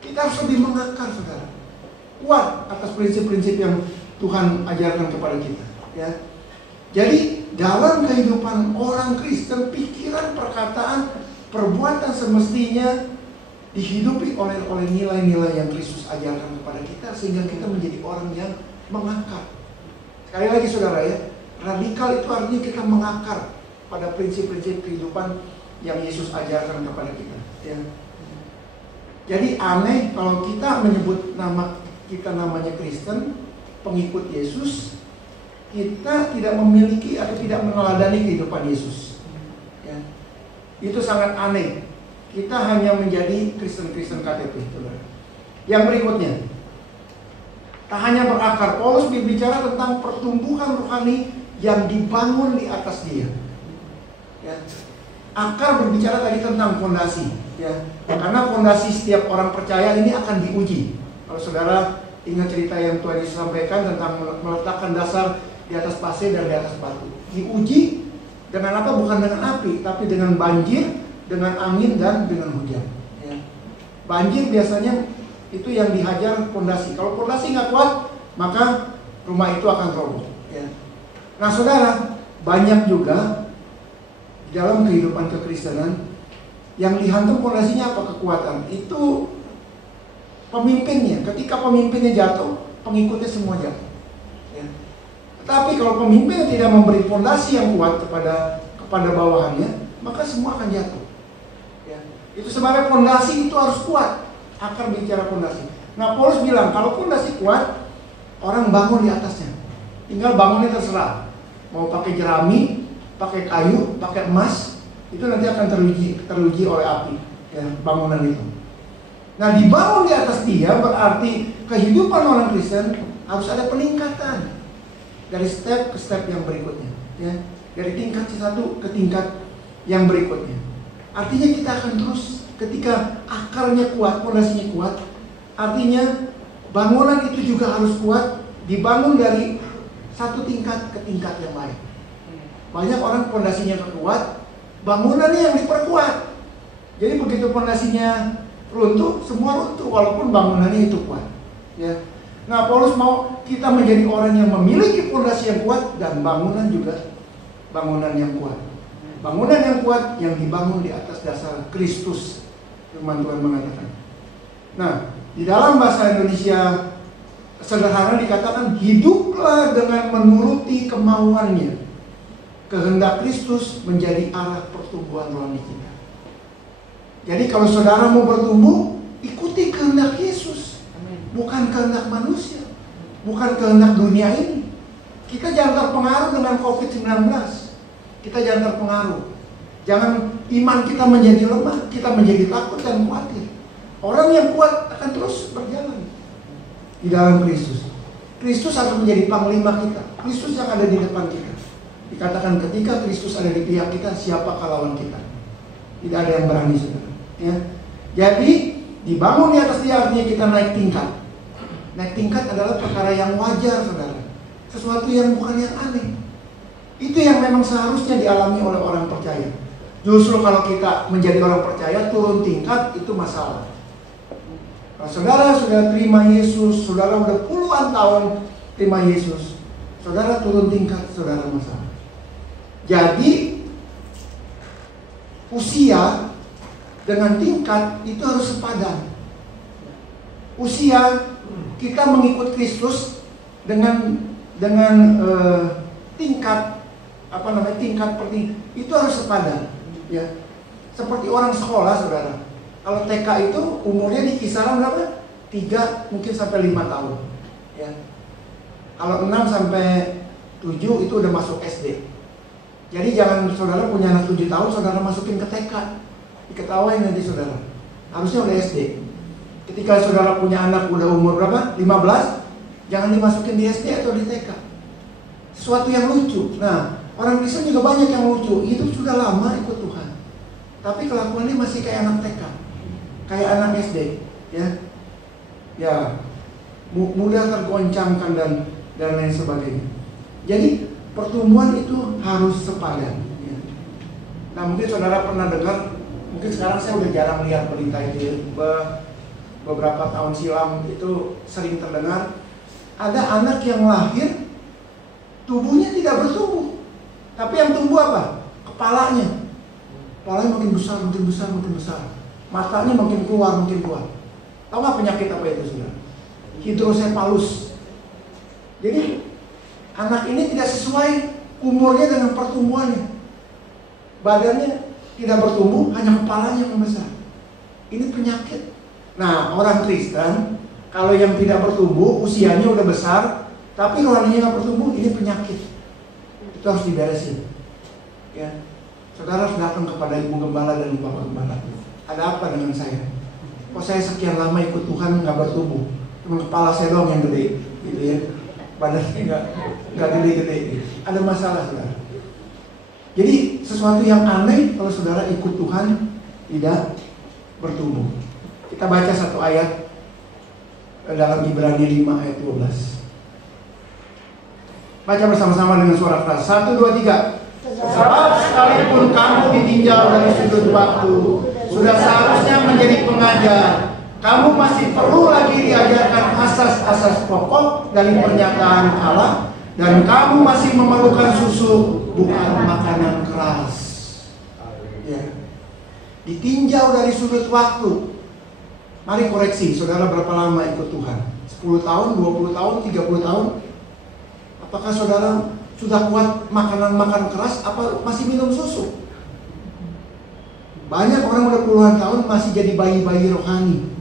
Kita harus lebih mengakar, saudara. Kuat atas prinsip-prinsip yang Tuhan ajarkan kepada kita, ya. Jadi dalam kehidupan orang Kristen, pikiran, perkataan, perbuatan semestinya dihidupi oleh nilai-nilai yang Kristus ajarkan kepada kita, sehingga kita menjadi orang yang mengakar. Sekali lagi, saudara, ya, radikal itu artinya kita mengakar pada prinsip-prinsip kehidupan yang Yesus ajarkan kepada kita, ya. Jadi aneh kalau kita menyebut nama kita namanya Kristen, pengikut Yesus, kita tidak memiliki atau tidak meneladani kehidupan Yesus, ya. Itu sangat aneh. Kita hanya menjadi Kristen-Kristen KTP. Yang berikutnya, tak hanya berakar, Paulus berbicara tentang pertumbuhan rohani yang dibangun di atas dia, ya. Akar berbicara tadi tentang fondasi, ya. Karena fondasi setiap orang percaya ini akan diuji. Kalau saudara ingat cerita yang Tuhan Yesus sampaikan tentang meletakkan dasar di atas pasir dan di atas batu, diuji dengan apa? Bukan dengan api, tapi dengan banjir, dengan angin, dan dengan hujan, ya. Banjir biasanya itu yang dihajar fondasi. Kalau fondasi nggak kuat, maka rumah itu akan roboh, ya. Nah, saudara, banyak juga di dalam kehidupan kekristenan yang dihantam fondasinya apa? Kekuatan. Itu pemimpinnya. Ketika pemimpinnya jatuh, pengikutnya semua jatuh. Ya. Tetapi kalau pemimpin tidak memberi fondasi yang kuat kepada bawahannya, maka semua akan jatuh. Ya. Itu sebabnya fondasi itu harus kuat. Akar bicara fondasi. Nah, Paulus bilang kalau fondasi kuat, orang bangun di atasnya. Tinggal bangunnya terserah. Mau pakai jerami, pakai kayu, pakai emas, itu nanti akan teruji oleh api, ya, bangunan itu. Nah, dibangun di atas dia berarti kehidupan orang Kristen harus ada peningkatan dari step ke step yang berikutnya, ya. Dari tingkat satu ke tingkat yang berikutnya. Artinya kita akan terus, ketika akarnya kuat, fondasinya kuat, artinya bangunan itu juga harus kuat, dibangun dari satu tingkat ke tingkat yang lain. Banyak orang fondasinya kuat, bangunannya yang diperkuat. Jadi begitu fondasinya runtuh, semua runtuh walaupun bangunannya itu kuat. Ya. Nah, Paulus mau kita menjadi orang yang memiliki fondasi yang kuat dan bangunan juga bangunan yang kuat. Bangunan yang kuat yang dibangun di atas dasar Kristus. Firman Tuhan mengatakan. Nah, di dalam bahasa Indonesia sederhana dikatakan, hiduplah dengan menuruti kemauannya. Kehendak Kristus menjadi arah pertumbuhan rohani kita. Jadi kalau saudara mau bertumbuh, ikuti kehendak Yesus. Bukan kehendak manusia. Bukan kehendak dunia ini. Kita jangan terpengaruh dengan COVID-19. Kita jangan terpengaruh. Jangan iman kita menjadi lemah, kita menjadi takut dan khawatir. Orang yang kuat akan terus berjalan di dalam Kristus. Kristus akan menjadi panglima kita. Kristus yang ada di depan kita. Dikatakan ketika Kristus ada di pihak kita, siapakah lawan kita? Tidak ada yang berani, saudara. Ya. Jadi dibangun di atas dia artinya kita naik tingkat. Naik tingkat adalah perkara yang wajar, saudara. Sesuatu yang bukan yang aneh. Itu yang memang seharusnya dialami oleh orang percaya. Justru kalau kita menjadi orang percaya, turun tingkat itu masalah. Kalau saudara sudah terima Yesus, saudara sudah puluhan tahun terima Yesus, saudara turun tingkat, saudara masalah. Jadi usia dengan tingkat itu harus sepadan. Usia kita mengikut Kristus dengan tingkat tingkat itu harus sepadan, ya. Seperti orang sekolah, saudara. Kalau TK itu umurnya di kisaran berapa? 3 mungkin sampai 5 tahun, ya. Kalau 6 sampai 7 itu udah masuk SD. Jadi jangan saudara punya anak 7 tahun, saudara masukin ke TK, diketawain nanti saudara. Harusnya udah SD. Ketika saudara punya anak udah umur berapa? 15, jangan dimasukin di SD atau di TK. Sesuatu yang lucu. Nah, orang Kristen juga banyak yang lucu. Hidup sudah lama ikut Tuhan, tapi kelakuannya masih kayak anak TK, kayak anak SD, ya. Ya, mudah tergoncangkan dan lain sebagainya. Jadi pertumbuhan itu harus sepadan, ya. Nah, mungkin saudara pernah dengar, mungkin sekarang saya udah jarang lihat berita itu. Beberapa tahun silam itu sering terdengar ada anak yang lahir tubuhnya tidak bertumbuh, tapi yang tumbuh apa? Kepalanya makin besar, makin besar, makin besar. Matanya makin keluar, makin keluar. Tahu nggak penyakit apa itu, saudara? Hidrosepalus. Jadi anak ini tidak sesuai umurnya dengan pertumbuhannya. Badannya tidak bertumbuh, hanya kepalanya yang besar. Ini penyakit. Nah, orang Kristen kalau yang tidak bertumbuh, usianya udah besar, tapi rohaninya nggak bertumbuh, ini penyakit. Itu harus diberesin, ya. Saudara harus datang kepada ibu gembala dan bapak gembala. Ada apa dengan saya? Kok saya sekian lama ikut Tuhan nggak bertumbuh? Cuma kepala saya doang yang gede, gitu ya. Badannya nggak gede-gede. Ada masalah, saudara. Jadi sesuatu yang aneh kalau saudara ikut Tuhan tidak bertumbuh. Kita baca satu ayat dalam Ibrani 5 ayat 12. Baca bersama-sama dengan suara keras. 1, 2, 3. Sebab sekalipun kamu ditinjau dari sudut waktu, sudah seharusnya menjadi pengajar, kamu masih perlu lagi diajarkan asas-asas pokok dari pernyataan Allah, dan kamu masih memerlukan susu, bukan makanan keras. Ya. Ditinjau dari sudut waktu. Mari koreksi, saudara berapa lama ikut Tuhan? 10 tahun, 20 tahun, 30 tahun? Apakah saudara sudah kuat makanan keras, apa masih minum susu? Banyak orang udah puluhan tahun masih jadi bayi-bayi rohani.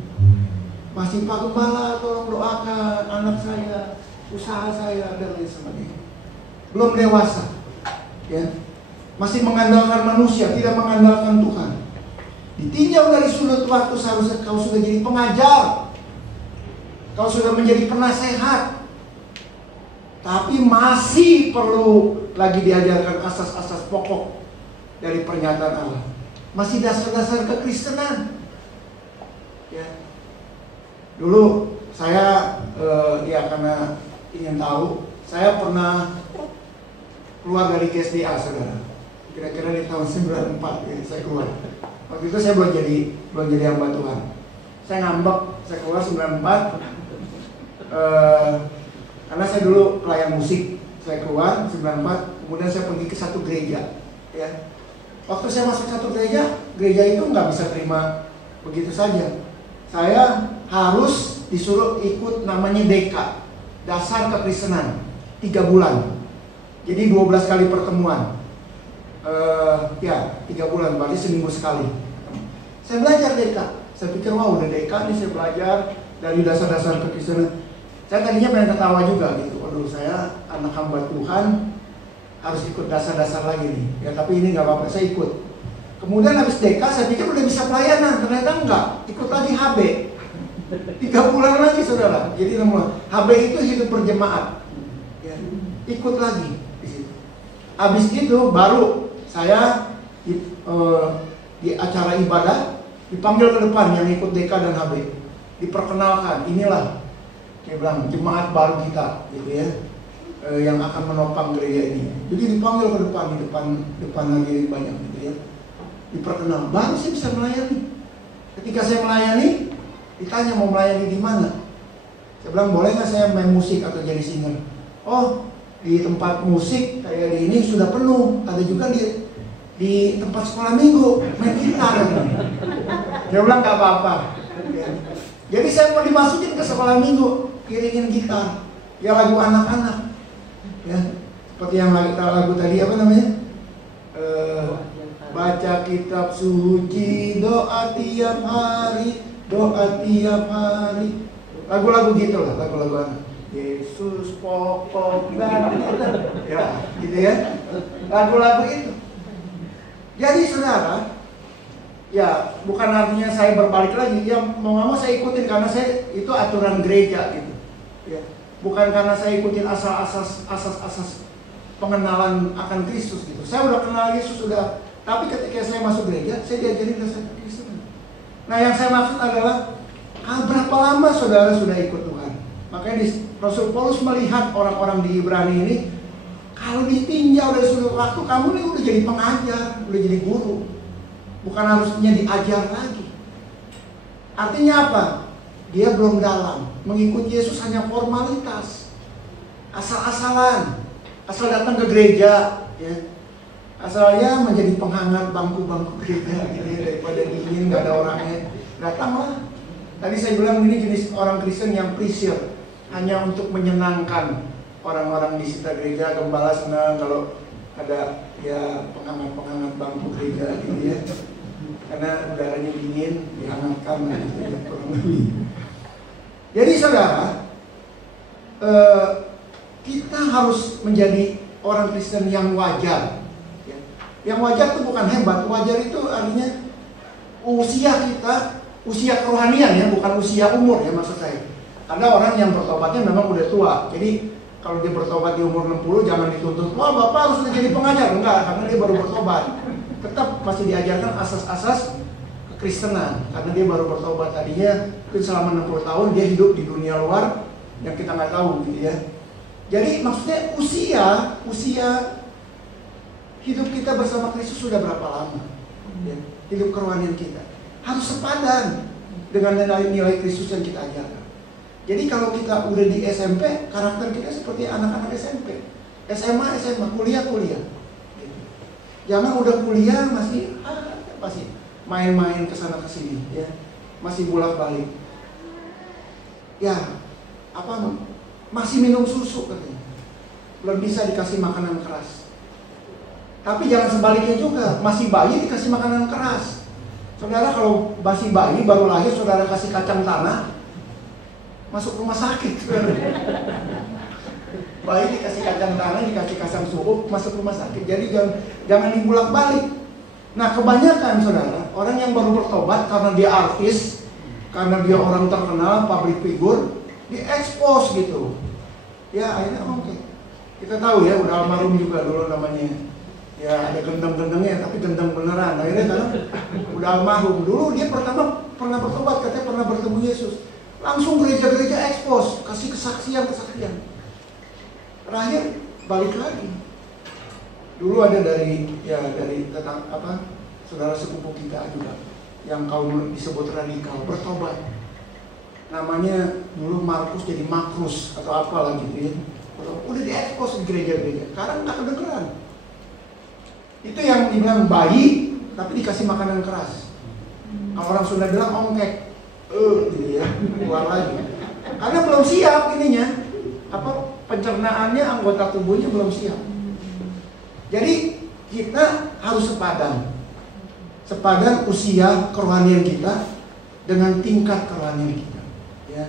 Masih Pak Gembala, tolong doakan anak saya, usaha saya, dan lain sebagainya. Belum dewasa, ya. Masih mengandalkan manusia, tidak mengandalkan Tuhan. Ditinjau dari sudut waktu, seharusnya kau sudah jadi pengajar, kau sudah menjadi penasehat, tapi masih perlu lagi diajarkan asas-asas pokok dari pernyataan Allah. Masih dasar-dasar kekristenan, ya. Dulu saya ya karena ingin tahu, saya pernah keluar dari KSDA, saudara. Kira-kira di tahun 94 ya, saya keluar. Waktu itu saya belum jadi hamba Tuhan. Saya ngambek, saya keluar 94. Karena saya dulu pelayan musik, saya keluar 94. Kemudian saya pergi ke satu gereja, ya. Waktu saya masuk satu gereja itu nggak bisa terima begitu saja. Saya harus disuruh ikut namanya DK, dasar kekristenan, 3 bulan. Jadi 12 kali pertemuan. Ya 3 bulan, berarti seminggu sekali. Saya belajar DK. Saya pikir wah udah DK nih, saya belajar dari dasar-dasar kekristenan. Saya tadinya pengen ketawa juga gitu. Aduh, saya anak hamba Tuhan harus ikut dasar-dasar lagi nih. Ya tapi ini nggak apa-apa, saya ikut. Kemudian habis DK saya pikir udah bisa pelayanan, ternyata enggak. Ikut lagi HB. 3 bulan lagi, saudara. Jadi HB itu hidup berjemaat. Ya, ikut lagi di situ. Habis itu baru saya di acara ibadah dipanggil ke depan yang ikut DK dan HB. Diperkenalkan, inilah dia bilang jemaat baru kita, gitu ya. Yang akan menopang gereja ini. Jadi dipanggil ke depan, di depan lagi banyak gitu ya. Diperkenal, baru saya bisa melayani. Ketika saya melayani, ditanya mau melayani di mana. Saya bilang boleh nggak saya main musik atau jadi singer? Oh, di tempat musik kayak di ini sudah penuh. Ada juga di tempat sekolah minggu main gitar. Dia bilang nggak apa-apa. Jadi saya mau dimasukin ke sekolah minggu, iringin gitar, ya lagu anak-anak. Ya, seperti yang lagu tadi apa namanya? Baca kitab suci, doa tiap hari, lagu-lagu gitu lah, lagu-lagu anak. Yesus pokok dan ya, gitu ya, lagu-lagu itu. Jadi saudara, ya bukan artinya saya berbalik lagi, ya mau saya ikutin karena saya itu aturan gereja gitu, ya. Bukan karena saya ikutin asas pengenalan akan Kristus gitu. Saya udah kenal Yesus sudah, tapi ketika saya masuk gereja, saya diajarin dasar Kristus. Nah, yang saya maksud adalah berapa lama saudara sudah ikut Tuhan? Makanya Rasul Paulus melihat orang-orang di Ibrani ini, kalau ditinjau dari sudut waktu, kamu ini udah jadi pengajar, udah jadi guru, bukan harusnya diajar lagi. Artinya apa? Dia belum dalam. Mengikut Yesus hanya formalitas, asal-asalan, asal datang ke gereja, ya. Asalnya menjadi penghangat bangku-bangku gereja, gitu ya, daripada dingin nggak ada orangnya. Datanglah. Tadi saya bilang ini jenis orang Kristen yang pleasure, hanya untuk menyenangkan orang-orang di sekitar gereja. Gembala senang kalau ada ya penghangat bangku gereja, gitu ya. Karena udaranya dingin, dihangatkan, gitu ya, kurang lebih. Jadi saudara, kita harus menjadi orang Kristen yang wajar. Ya. Yang wajar itu bukan hebat, wajar itu artinya usia kita, usia kerohanian ya, bukan usia umur ya maksud saya. Ada orang yang bertobatnya memang udah tua, jadi kalau dia bertobat di umur 60 jangan dituntut, wah bapak harus jadi pengajar, enggak, karena dia baru bertobat. Tetap masih diajarkan asas-asas Kristenan, karena dia baru bertobat. Tadinya mungkin selama 60 tahun dia hidup di dunia luar yang kita nggak tahu gitu ya. Jadi maksudnya usia hidup kita bersama Kristus sudah berapa lama ya? Hidup kerohanian kita harus sepadan dengan nilai Kristus yang kita ajarkan. Jadi kalau kita udah di SMP, karakter kita seperti anak-anak SMP, SMA, kuliah gitu. Jangan udah kuliah masih main-main kesana kesini ya. masih bolak-balik. Ya, masih minum susu katanya. Belum bisa dikasih makanan keras. Tapi jangan sebaliknya juga, masih bayi dikasih makanan keras. Saudara kalau masih bayi baru lahir, saudara kasih kacang tanah, masuk rumah sakit. Bayi dikasih kacang tanah, dikasih kacang suruh, masuk rumah sakit. Jadi jangan dibulak-balik. Nah kebanyakan saudara, orang yang baru bertobat karena dia artis, karena dia orang terkenal, public figure, diekspos gitu. Ya akhirnya oke. Kita tahu ya, udah almarhum juga dulu namanya. Ya ada gendang-gendangnya, tapi gendang beneran. Akhirnya kan udah almarhum. Dulu dia pertama pernah bertobat, katanya pernah bertemu Yesus. Langsung gereja-gereja ekspos, kasih kesaksian. Terakhir balik lagi. Dulu ada dari saudara sepupu kita juga yang kaum disebut radikal bertobat. Namanya dulu Markus jadi Makrus atau apalah gitu ya. Udah diekspos di gereja-gereja. Sekarang nggak kedengeran. Itu yang dibilang bayi tapi dikasih makanan keras. Kalau orang Sunda bilang ongkek, gitu ya, keluar lagi. Karena belum siap ininya, pencernaannya, anggota tubuhnya belum siap. Jadi kita harus sepadan usia kerohanian kita dengan tingkat kerohanian kita. Ya,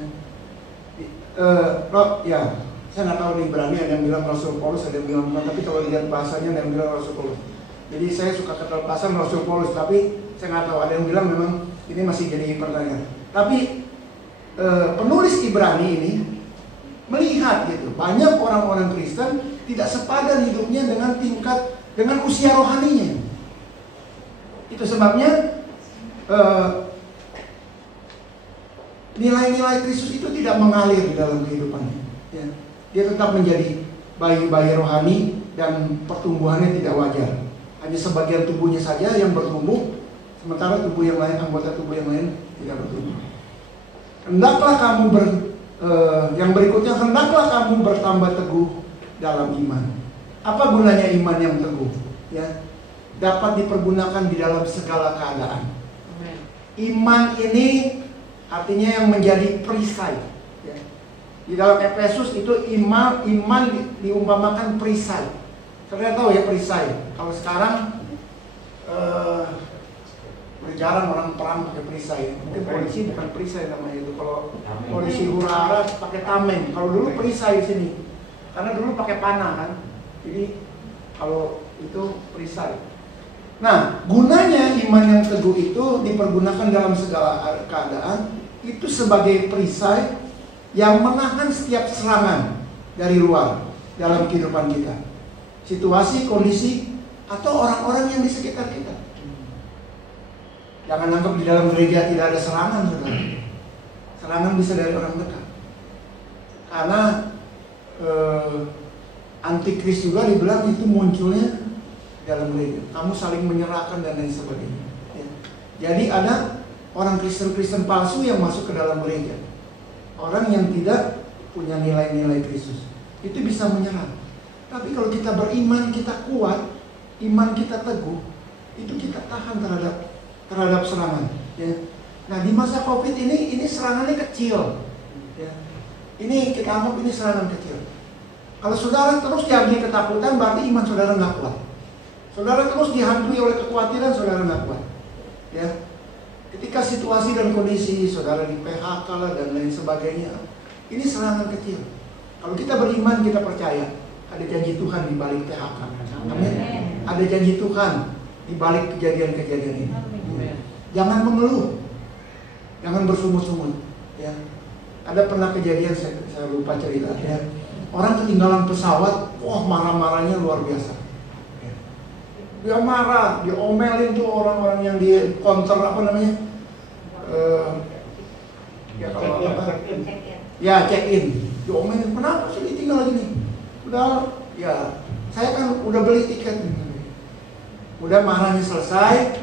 saya nggak tahu di Ibrani ada yang bilang Rasul Paulus, ada yang bilang bukan, tapi kalau lihat bahasanya ada yang bilang Rasul Paulus. Jadi saya suka keterpasan Rasul Paulus, tapi saya nggak tahu, ada yang bilang memang ini masih jadi pertanyaan. Tapi penulis Ibrani ini melihat gitu, banyak orang-orang Kristen tidak sepadan hidupnya dengan usia rohaninya. Itu sebabnya nilai-nilai Kristus itu tidak mengalir di dalam kehidupannya. Ya. Dia tetap menjadi bayi-bayi rohani dan pertumbuhannya tidak wajar. Hanya sebagian tubuhnya saja yang bertumbuh, sementara tubuh yang lain, anggota tubuh yang lain tidak bertumbuh. Hendaklah kamu yang berikutnya, hendaklah kamu bertambah teguh dalam iman. Apa gunanya iman yang teguh? Ya, dapat dipergunakan di dalam segala keadaan. Iman ini artinya yang menjadi perisai. Ya. Di dalam Efesus itu iman diumpamakan perisai. Saudara tahu ya perisai. Kalau sekarang jarang orang perang pakai perisai. Mungkin polisi bukan perisai namanya itu. Kalau polisi hura-hara pakai tameng. Kalau dulu perisai di sini. Karena dulu pakai panah kan. Jadi kalau itu perisai. Nah, gunanya iman yang teguh itu dipergunakan dalam segala keadaan. Itu sebagai perisai yang menahan setiap serangan dari luar dalam kehidupan kita. Situasi, kondisi, atau orang-orang yang di sekitar kita. Jangan anggap di dalam gereja tidak ada serangan, saudara. Serangan bisa dari orang dekat. Karena antikris juga dibilang itu munculnya dalam gereja. Kamu saling menyerahkan dan lain sebagainya. Ya. Jadi ada orang Kristen palsu yang masuk ke dalam gereja. Orang yang tidak punya nilai-nilai Kristus. Itu bisa menyerang. Tapi kalau kita beriman, kita kuat, iman kita teguh, itu kita tahan terhadap serangan. Ya. Nah di masa COVID ini serangannya kecil. Ya. Ini kita anggap ini serangan kecil. Kalau saudara terus diambil ketakutan, berarti iman saudara nggak kuat. Saudara terus dihantui oleh kekhawatiran, saudara nggak kuat. Ya. Ketika situasi dan kondisi saudara di PHK lah dan lain sebagainya, ini serangan kecil. Kalau kita beriman, kita percaya ada janji Tuhan di balik PHK. Amin. Ada janji Tuhan di balik kejadian-kejadian ini. Jangan mengeluh, jangan bersungut-sungut. Ya. Ada pernah kejadian saya lupa cerita. Ya. Orang ketinggalan pesawat, wah marah-marahnya luar biasa. Ya. Dia marah, diomelin tuh orang-orang yang di counter apa namanya? Check in. Diomelin, kenapa sih ditinggal gini? Udah, ya saya kan udah beli tiket. Udah marahnya selesai.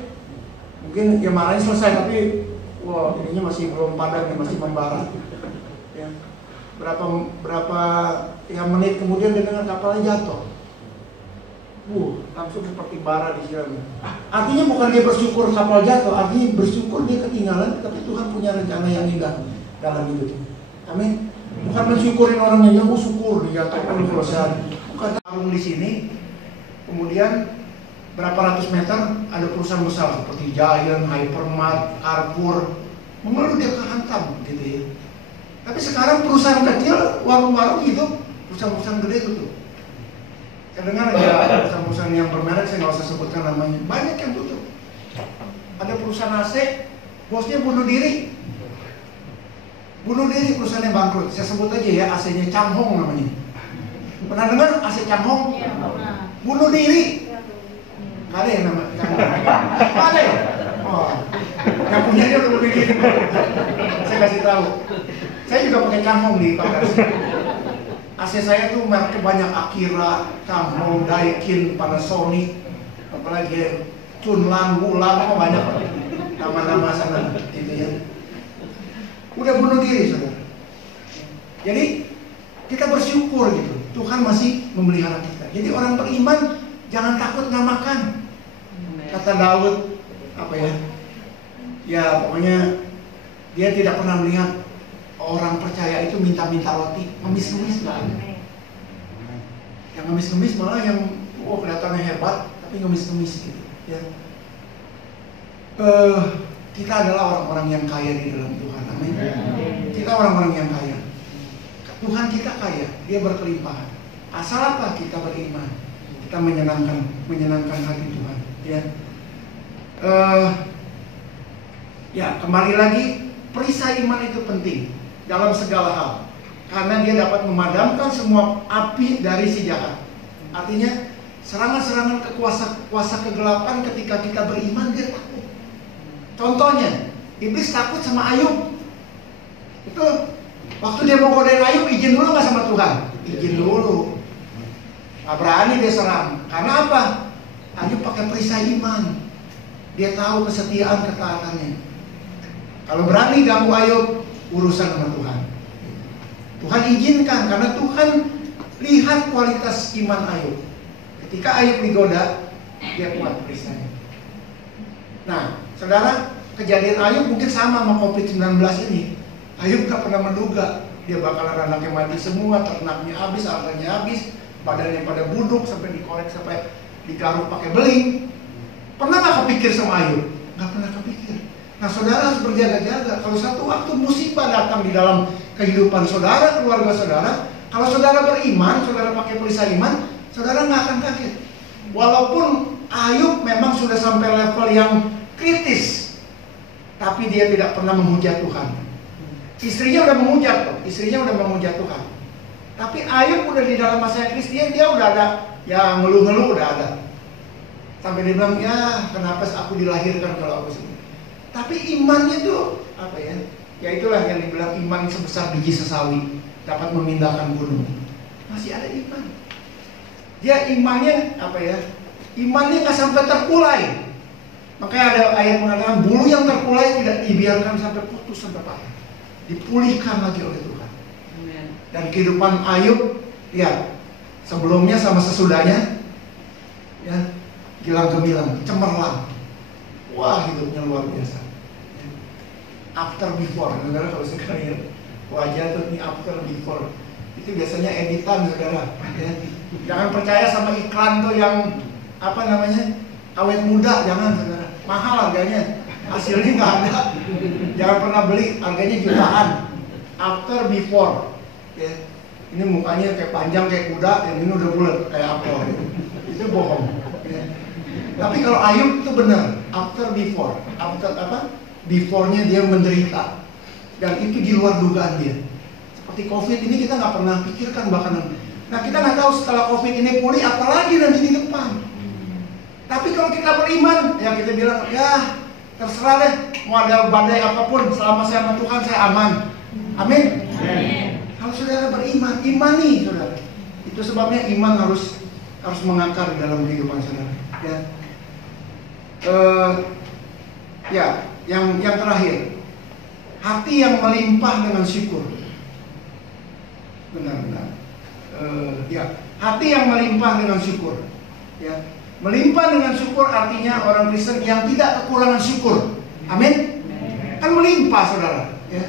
Mungkin ya marahnya selesai tapi wah ininya masih belum padam, masih membara. Ya. Berapa menit kemudian dia dengar kapalnya jatuh. langsung seperti bara disiram. Artinya bukan dia bersyukur kapal jatuh, artinya bersyukur dia ketinggalan, tapi Tuhan punya rencana yang indah dalam hidup. Amin. Bukan mensyukurin orangnya, ya syukur dia kapal perusahaan. Bukan tarung di sini, kemudian berapa ratus meter ada perusahaan besar seperti Giant, Hypermart, Carrefour, mengeluh dia kehantam gitu ya. Tapi sekarang perusahaan kecil, warung-warung hidup, perusahaan-perusahaan gede tutup. Saya dengar ya perusahaan-perusahaan yang bermerek, saya nggak usah sebutkan namanya, banyak yang tutup. Ada perusahaan AC, bosnya bunuh diri. Bunuh diri, perusahaannya bangkrut. Saya sebut aja ya, AC-nya Changhong namanya. Pernah dengar AC Changhong? Iya, pernah. Bunuh diri. Gak ada ya nama Changhong? Gak ada ya? Oh, yang punya dia udah bunuh diri. Saya kasih tahu. Saya juga pakai Changhong di Bagasi. AC saya tuh mereknya banyak, Akira, Changhong, Daikin, Panasonic, apalagi Chunlan, Wulan, banyak nama-nama sana gitu ya. Udah bunuh diri, saudara. Jadi kita bersyukur gitu, Tuhan masih memelihara kita. Jadi orang beriman jangan takut nggak makan. Kata Daud, apa ya? Ya pokoknya dia tidak pernah melihat orang percaya itu minta-minta roti, ngemis-ngemis nggak ada. Yang ngemis-ngemis malah yang kelihatannya hebat, tapi ngemis-ngemis gitu. Ya. Kita adalah orang-orang yang kaya di dalam Tuhan, amin. Kita orang-orang yang kaya. Tuhan kita kaya, dia berkelimpahan. Asal apa? Kita beriman, kita menyenangkan hati Tuhan. Ya, ya kembali lagi, perisai iman itu penting dalam segala hal, karena dia dapat memadamkan semua api dari si jahat. Artinya serangan-serangan kuasa kegelapan ketika kita beriman dia takut. Contohnya, iblis takut sama Ayub. Itu waktu dia mau godain Ayub, izin dulu nggak sama Tuhan? Izin dulu. Nggak berani dia serang. Karena apa? Ayub pakai perisai iman. Dia tahu kesetiaan ketaatannya. Kalau berani ganggu Ayub, urusan sama Tuhan. Tuhan izinkan karena Tuhan lihat kualitas iman Ayub. Ketika Ayub digoda, dia kuat perisainya. Nah, saudara, kejadian Ayub mungkin sama COVID-19 ini. Ayub gak pernah menduga dia bakalan anaknya mati semua, ternaknya habis, hartanya habis, badannya pada buduk sampai dikorek, sampai digaruk pakai beling. Pernah gak kepikir sama Ayub? Gak pernah kepikir. Nah, saudara harus berjaga-jaga. Kalau satu waktu musibah datang di dalam kehidupan saudara, keluarga saudara, kalau saudara beriman, saudara pakai perisai iman, saudara gak akan kaget. Walaupun Ayub memang sudah sampai level yang kritis, tapi dia tidak pernah menghujat Tuhan. Istrinya udah menghujat loh, istrinya udah menghujat Tuhan. Tapi Ayub udah di dalam masa Kristen, dia udah ada, ya ngeluh-ngeluh udah ada. Sampai dia bilang, ya kenapa aku dilahirkan kalau aku sendiri. Tapi imannya tuh apa ya? Ya itulah yang dibilang iman sebesar biji sesawi dapat memindahkan gunung. Masih ada iman. Dia imannya apa ya? Imannya nggak sampai terkulai. Makanya ada ayat mengatakan bulu yang terkulai tidak dibiarkan sampai putus sampai patah, dipulihkan lagi oleh Tuhan. Dan kehidupan Ayub, ya sebelumnya sama sesudahnya, ya gilang gemilang, cemerlang. Wah hidupnya luar biasa. After before, saudara kalau sekarang ya, wajah tuh nih after before. Itu biasanya editan saudara. Ya. Jangan percaya sama iklan tuh yang apa namanya awet muda, jangan saudara. Mahal harganya, hasilnya nggak ada. Jangan pernah beli, harganya jutaan. After before, ya. Ini mukanya kayak panjang kayak kuda, yang ini udah bulat kayak apel. Itu bohong. Ya. Tapi kalau Ayub itu benar, after before, after apa? Before-nya dia menderita, dan itu di luar dugaan dia. Seperti COVID ini kita nggak pernah pikirkan bahkan. Nah kita nggak tahu setelah COVID ini pulih apalagi nanti di depan. Tapi kalau kita beriman, ya kita bilang, ya terserah deh, mau ada badai apapun, selama saya sama Tuhan saya aman. Amin. Kalau saudara beriman, imani saudara. Itu sebabnya iman harus mengakar di dalam kehidupan saudara. Ya, yang terakhir, hati yang melimpah dengan syukur. Benar-benar. Ya, hati yang melimpah dengan syukur. Ya, melimpah dengan syukur artinya orang Kristen yang tidak kekurangan syukur. Amin. Kan melimpah, saudara. Ya.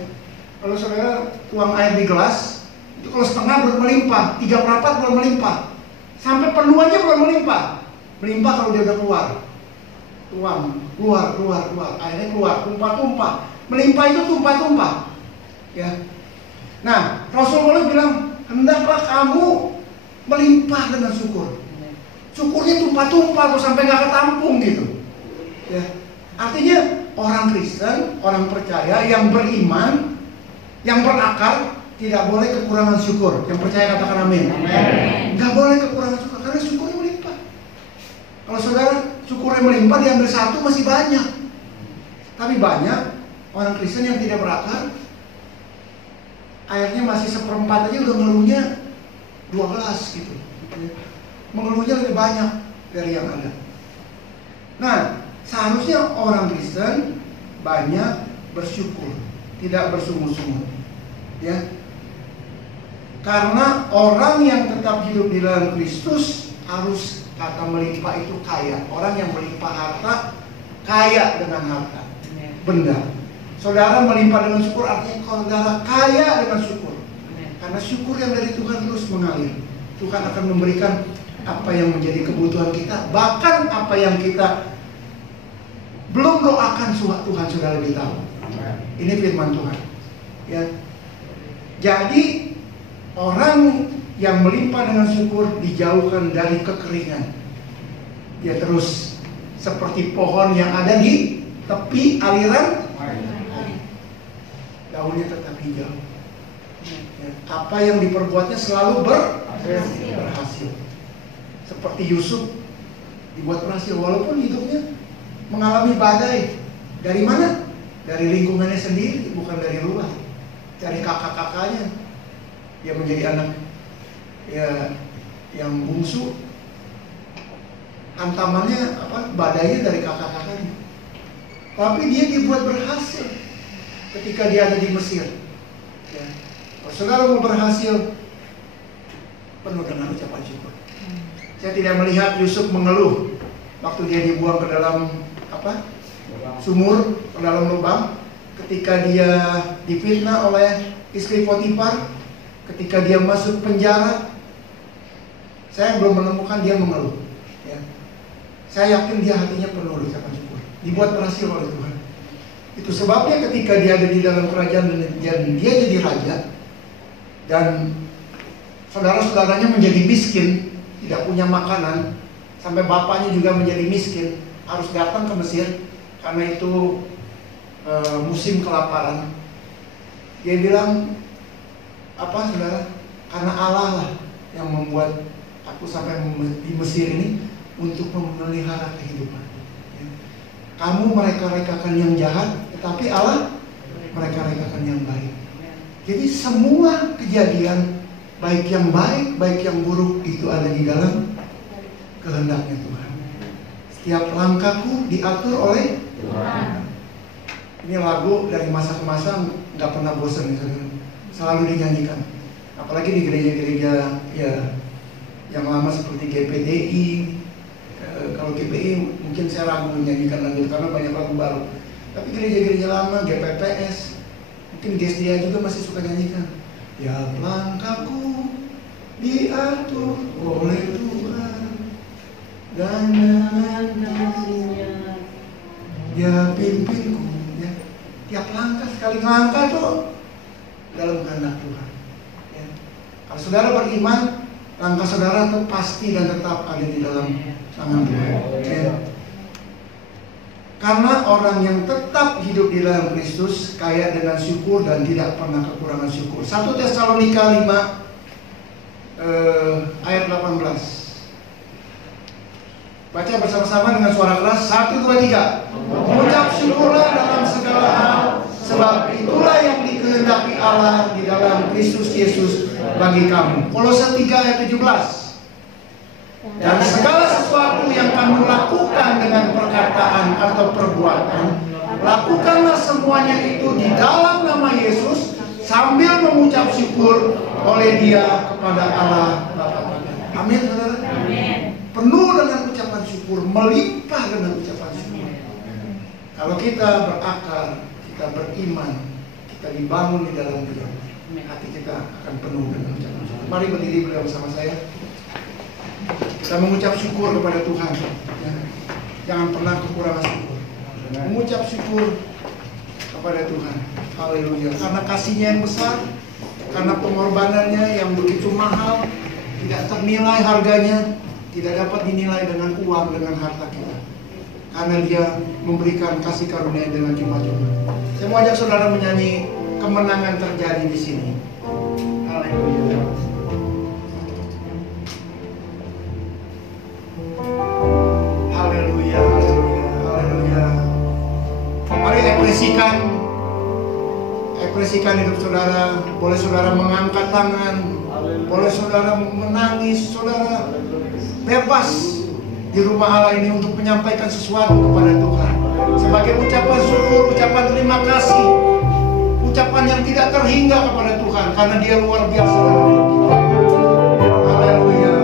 Kalau saudara tuang air di gelas, itu kalau setengah belum melimpah, 3/4 belum melimpah, sampai penuh aja belum melimpah. Melimpah kalau dia udah keluar. Tuang, keluar, airnya keluar, tumpah-tumpah. Melimpah itu tumpah-tumpah. Ya. Nah, Rasul Paulus bilang, hendaklah kamu melimpah dengan syukur. Syukurnya tumpah-tumpah tuh sampai nggak ketampung gitu. Ya. Artinya orang Kristen, orang percaya yang beriman, yang berakar, tidak boleh kekurangan syukur. Yang percaya katakan amin. Nggak boleh kekurangan syukur karena syukurnya melimpah. Kalau saudara syukurnya melimpah diambil satu masih banyak. Tapi banyak orang Kristen yang tidak berakar, airnya masih 1/4 aja udah ngeluhnya 2 gelas gitu. Mengeluhnya lebih banyak dari yang ada. Nah, seharusnya orang Kristen banyak bersyukur, tidak bersungguh-sungguh. Ya. Karena orang yang tetap hidup di dalam Kristus harus, kata melimpah itu kaya. Orang yang melimpah harta, kaya dengan harta, benda. Saudara melimpah dengan syukur artinya saudara kaya dengan syukur. Karena syukur yang dari Tuhan terus mengalir. Tuhan akan memberikan apa yang menjadi kebutuhan kita, bahkan apa yang kita belum doakan, Tuhan sudah lebih tahu. Ini firman Tuhan. Ya. Jadi orang yang melimpah dengan syukur dijauhkan dari kekeringan. Dia terus seperti pohon yang ada di tepi aliran, daunnya tetap hijau. Ya. Apa yang diperbuatnya selalu berhasil. Seperti Yusuf dibuat berhasil walaupun hidupnya mengalami badai. Dari mana? Dari lingkungannya sendiri, bukan dari luar. Dari kakak-kakaknya. Dia menjadi anak ya yang bungsu. Hantamannya badainya dari kakak-kakaknya. Tapi dia dibuat berhasil ketika dia ada di Mesir. Ya. Kalau saudara mau berhasil, penuh dengan ucapan syukur. Saya tidak melihat Yusuf mengeluh waktu dia dibuang ke dalam sumur, ke dalam lubang, ketika dia difitnah oleh istri Potifar, ketika dia masuk penjara. Saya belum menemukan dia mengeluh. Ya. Saya yakin dia hatinya penuh ucapan syukur, dibuat berhasil oleh Tuhan. Itu sebabnya ketika dia ada di dalam kerajaan dan dia jadi raja, dan saudara-saudaranya menjadi miskin, tidak punya makanan, sampai bapaknya juga menjadi miskin, harus datang ke Mesir karena itu musim kelaparan. Dia bilang, saudara? Karena Allah lah yang membuat aku sampai di Mesir ini untuk memelihara kehidupan. Ya. Kamu mereka-rekakan yang jahat, tetapi Allah mereka-rekakan yang baik. Jadi semua kejadian, baik yang baik, baik yang buruk, itu ada di dalam kehendaknya Tuhan. Setiap langkahku diatur oleh Tuhan. Ini lagu dari masa ke masa nggak pernah bosan, selalu dinyanyikan. Apalagi di gereja-gereja ya yang lama seperti GPDI. Kalau GPI mungkin saya ragu menyanyikan lagu karena banyak lagu baru. Tapi gereja-gereja lama, GPPS, mungkin Gestia juga masih suka nyanyikan. Ya langkahku diatur oleh Tuhan, dan dengan dia pimpinku. Ya. Tiap langkah, sekali langkah tuh dalam kehendak Tuhan. Ya. Kalau saudara beriman, langkah saudara itu pasti dan tetap ada di dalam tangan Tuhan. Ya. Karena orang yang tetap hidup di dalam Kristus kaya dengan syukur dan tidak pernah kekurangan syukur. 1 Tesalonika 5 ayat 18. Baca bersama-sama dengan suara keras. 1, 2, 3. Mengucap syukurlah dalam segala hal, sebab itulah yang dikehendaki Allah di dalam Kristus Yesus bagi kamu. Kolose 3 ayat 17. Dan segala sesuatu yang kamu lakukan dengan perkataan atau perbuatan, lakukanlah semuanya itu di dalam nama Yesus, sambil mengucap syukur oleh Dia kepada Allah Bapa. Amin, saudara. Amin. Penuh dengan syukur melimpah dengan ucapan syukur. Kalau kita berakal, kita beriman, kita dibangun di dalam Dia, hati kita akan penuh dengan ucapan syukur. Mari berdiri bersama saya. Kita mengucap syukur kepada Tuhan. Ya. Jangan pernah kekurangan syukur. Mengucap syukur kepada Tuhan. Haleluya. Karena kasih-Nya yang besar, karena pengorbanannya yang begitu mahal, tidak ternilai harganya, tidak dapat dinilai dengan uang, dengan harta kita. Karena Dia memberikan kasih karunia dengan cuma-cuma. Saya mau ajak saudara menyanyi Kemenangan Terjadi di Sini. Haleluya. Haleluya, haleluya, haleluya. Mari ekspresikan hidup saudara. Boleh saudara mengangkat tangan, boleh saudara menangis, saudara bebas di rumah Allah ini untuk menyampaikan sesuatu kepada Tuhan sebagai ucapan syukur, ucapan terima kasih, ucapan yang tidak terhingga kepada Tuhan karena Dia luar biasa dalam hidup kita. Haleluya.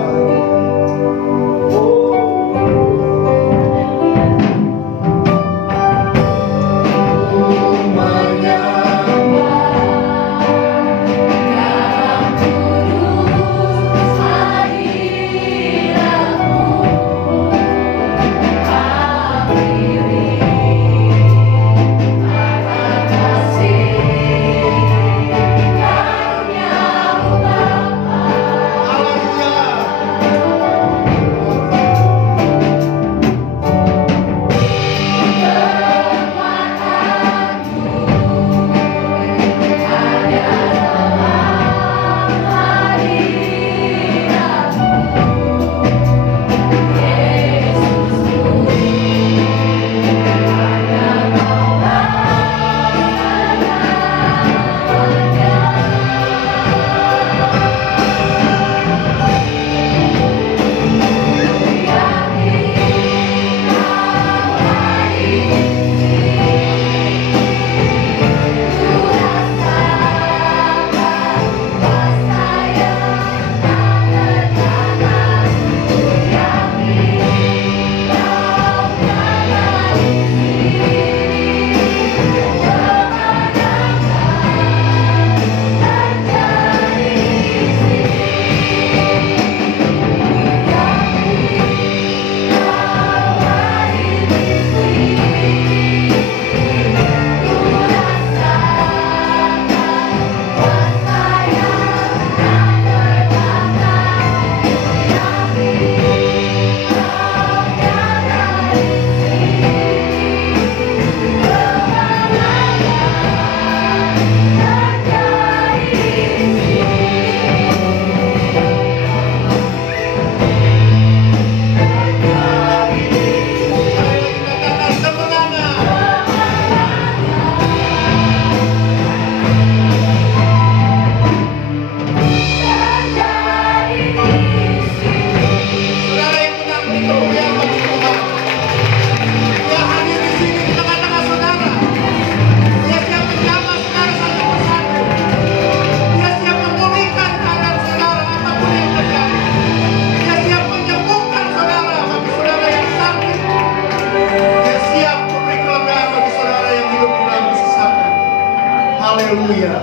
Haleluya.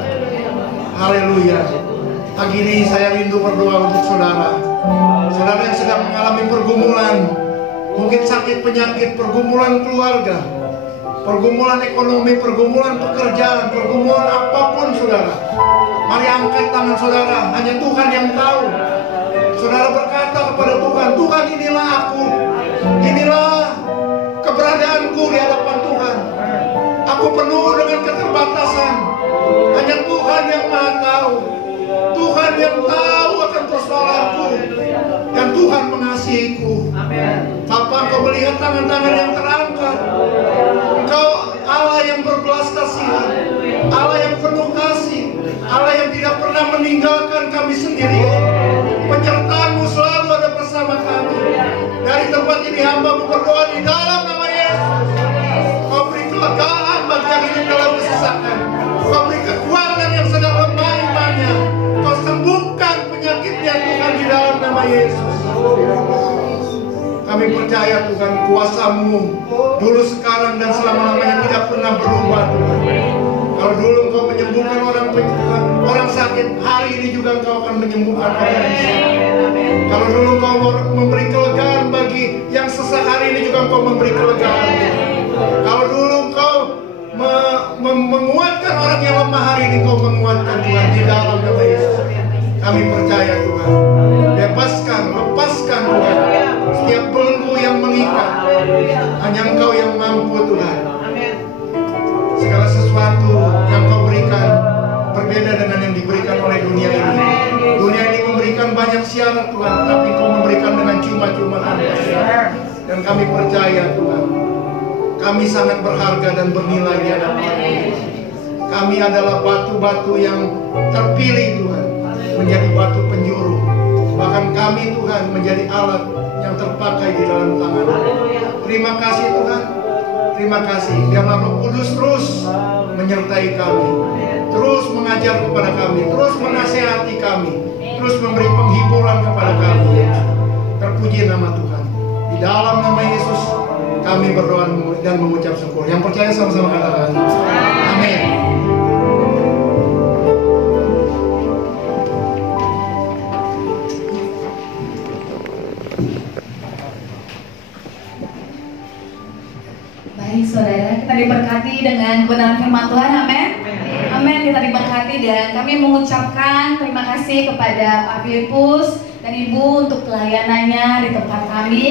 Haleluya. Pagi ini saya rindu berdoa untuk saudara. Saudara yang sedang mengalami pergumulan, mungkin sakit penyakit, pergumulan keluarga, pergumulan ekonomi, pergumulan pekerjaan, pergumulan apapun saudara. Mari angkat tangan saudara, hanya Tuhan yang tahu. Saudara berkata kepada Tuhan, Tuhan inilah aku, inilah keberadaanku di hadapan Tuhan. Aku penuh dengan keterbatasan. Hanya Tuhan yang Maha tahu. Tuhan yang tahu akan persoalanku. Dan Tuhan mengasihiku. Bapa, Engkau melihat tangan-tangan yang terangkat. Engkau Allah yang berbelas kasihan, Allah yang penuh kasih, Allah yang tidak pernah meninggalkan kami sendirian. Penyertaan-Mu selalu ada bersama kami. Dari tempat ini hamba-Mu berdoa di dalam nama Yesus. Kau beri kelegaan bagi yang hidup dalam kesesakan. Kau beri kekuatan yang sedang lemah imannya. Kau sembuhkan penyakitnya Tuhan di dalam nama Yesus. Kami percaya Tuhan, kuasa-Mu dulu, sekarang, dan selama-lamanya tidak pernah berubah Tuhan. Kalau dulu Engkau menyembuhkan orang sakit, hari ini juga Engkau akan menyembuhkan orang yang sakit. Kalau dulu Engkau memberi kelegaan bagi yang sesak, hari ini juga Engkau memberi kelegaan. Kalau dulu Engkau menguatkan orang yang lemah, hari ini Engkau menguatkan Tuhan di dalam nama Yesus. Kami percaya Tuhan, bebaskan, lepaskan Tuhan setiap belenggu yang mengikat. Hanya Engkau yang mampu Tuhan. Segala sesuatu yang Kau berikan berbeda dengan yang diberikan oleh dunia ini. Dunia ini memberikan banyak syarat Tuhan, tapi Kau memberikan dengan cuma-cuma tanpa syarat. Dan kami percaya Tuhan, kami sangat berharga dan bernilai di hadapan-Mu. Kami adalah batu-batu yang terpilih Tuhan, menjadi batu penjuru. Bahkan kami Tuhan menjadi alat yang terpakai di dalam tangan-Mu. Terima kasih Tuhan. Terima kasih. Biarlah Roh Kudus terus menyertai kami, terus mengajar kepada kami, terus menasihati kami, terus memberi penghiburan kepada kami. Terpuji nama Tuhan. Di dalam nama Yesus kami berdoa dan mengucap syukur. Yang percaya sama-sama katakan amin. Baik saudara, kita diberkati dengan kebenaran firman Tuhan, amin. Amin, kita diberkati dan kami mengucapkan terima kasih kepada Pak Filipus dan Ibu untuk pelayanannya di tempat kami.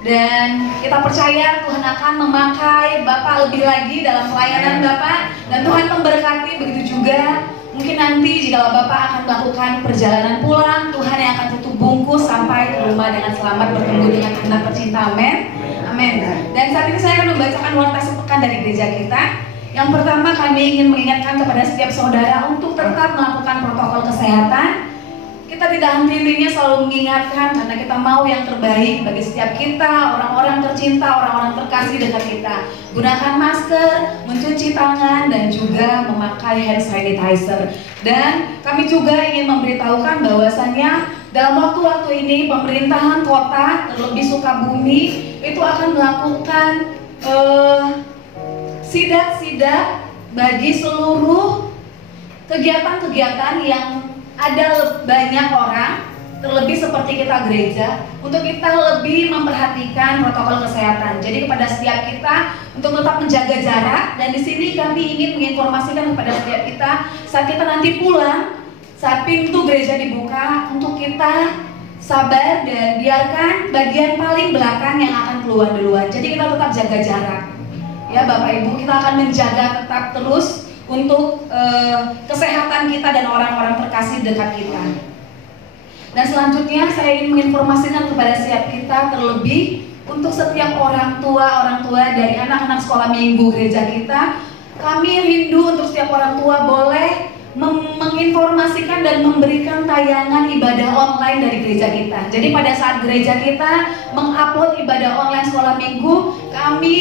Dan kita percaya Tuhan akan memakai Bapak lebih lagi dalam pelayanan Bapak. Dan Tuhan memberkati, begitu juga mungkin nanti jika Bapak akan melakukan perjalanan pulang, Tuhan yang akan tutup bungkus sampai ke rumah dengan selamat bertemu dengan anak tercinta, amin. Amin. Dan saat ini saya akan membacakan warta sepekan dari gereja kita. Yang pertama, kami ingin mengingatkan kepada setiap saudara untuk tetap melakukan protokol kesehatan. Kita tidak henti-hentinya selalu mengingatkan karena kita mau yang terbaik bagi setiap kita, orang-orang tercinta, orang-orang terkasih dekat kita. Gunakan masker, mencuci tangan, dan juga memakai hand sanitizer. Dan kami juga ingin memberitahukan bahwasannya dalam waktu-waktu ini pemerintahan kota, terlebih Sukabumi, itu akan melakukan sidak-sidak bagi seluruh kegiatan-kegiatan yang ada banyak orang, terlebih seperti kita gereja, untuk kita lebih memperhatikan protokol kesehatan. Jadi kepada setiap kita untuk tetap menjaga jarak. Dan di sini kami ingin menginformasikan kepada setiap kita saat kita nanti pulang, saat pintu gereja dibuka, untuk kita sabar dan biarkan bagian paling belakang yang akan keluar duluan. Jadi kita tetap jaga jarak. Ya Bapak Ibu, kita akan menjaga tetap terus untuk kesehatan kita dan orang-orang terkasih dekat kita. Dan selanjutnya saya ingin menginformasikan kepada setiap kita, terlebih untuk setiap orang tua dari anak-anak sekolah minggu gereja kita. Kami rindu untuk setiap orang tua boleh menginformasikan dan memberikan tayangan ibadah online dari gereja kita. Jadi pada saat gereja kita mengupload ibadah online sekolah minggu, kami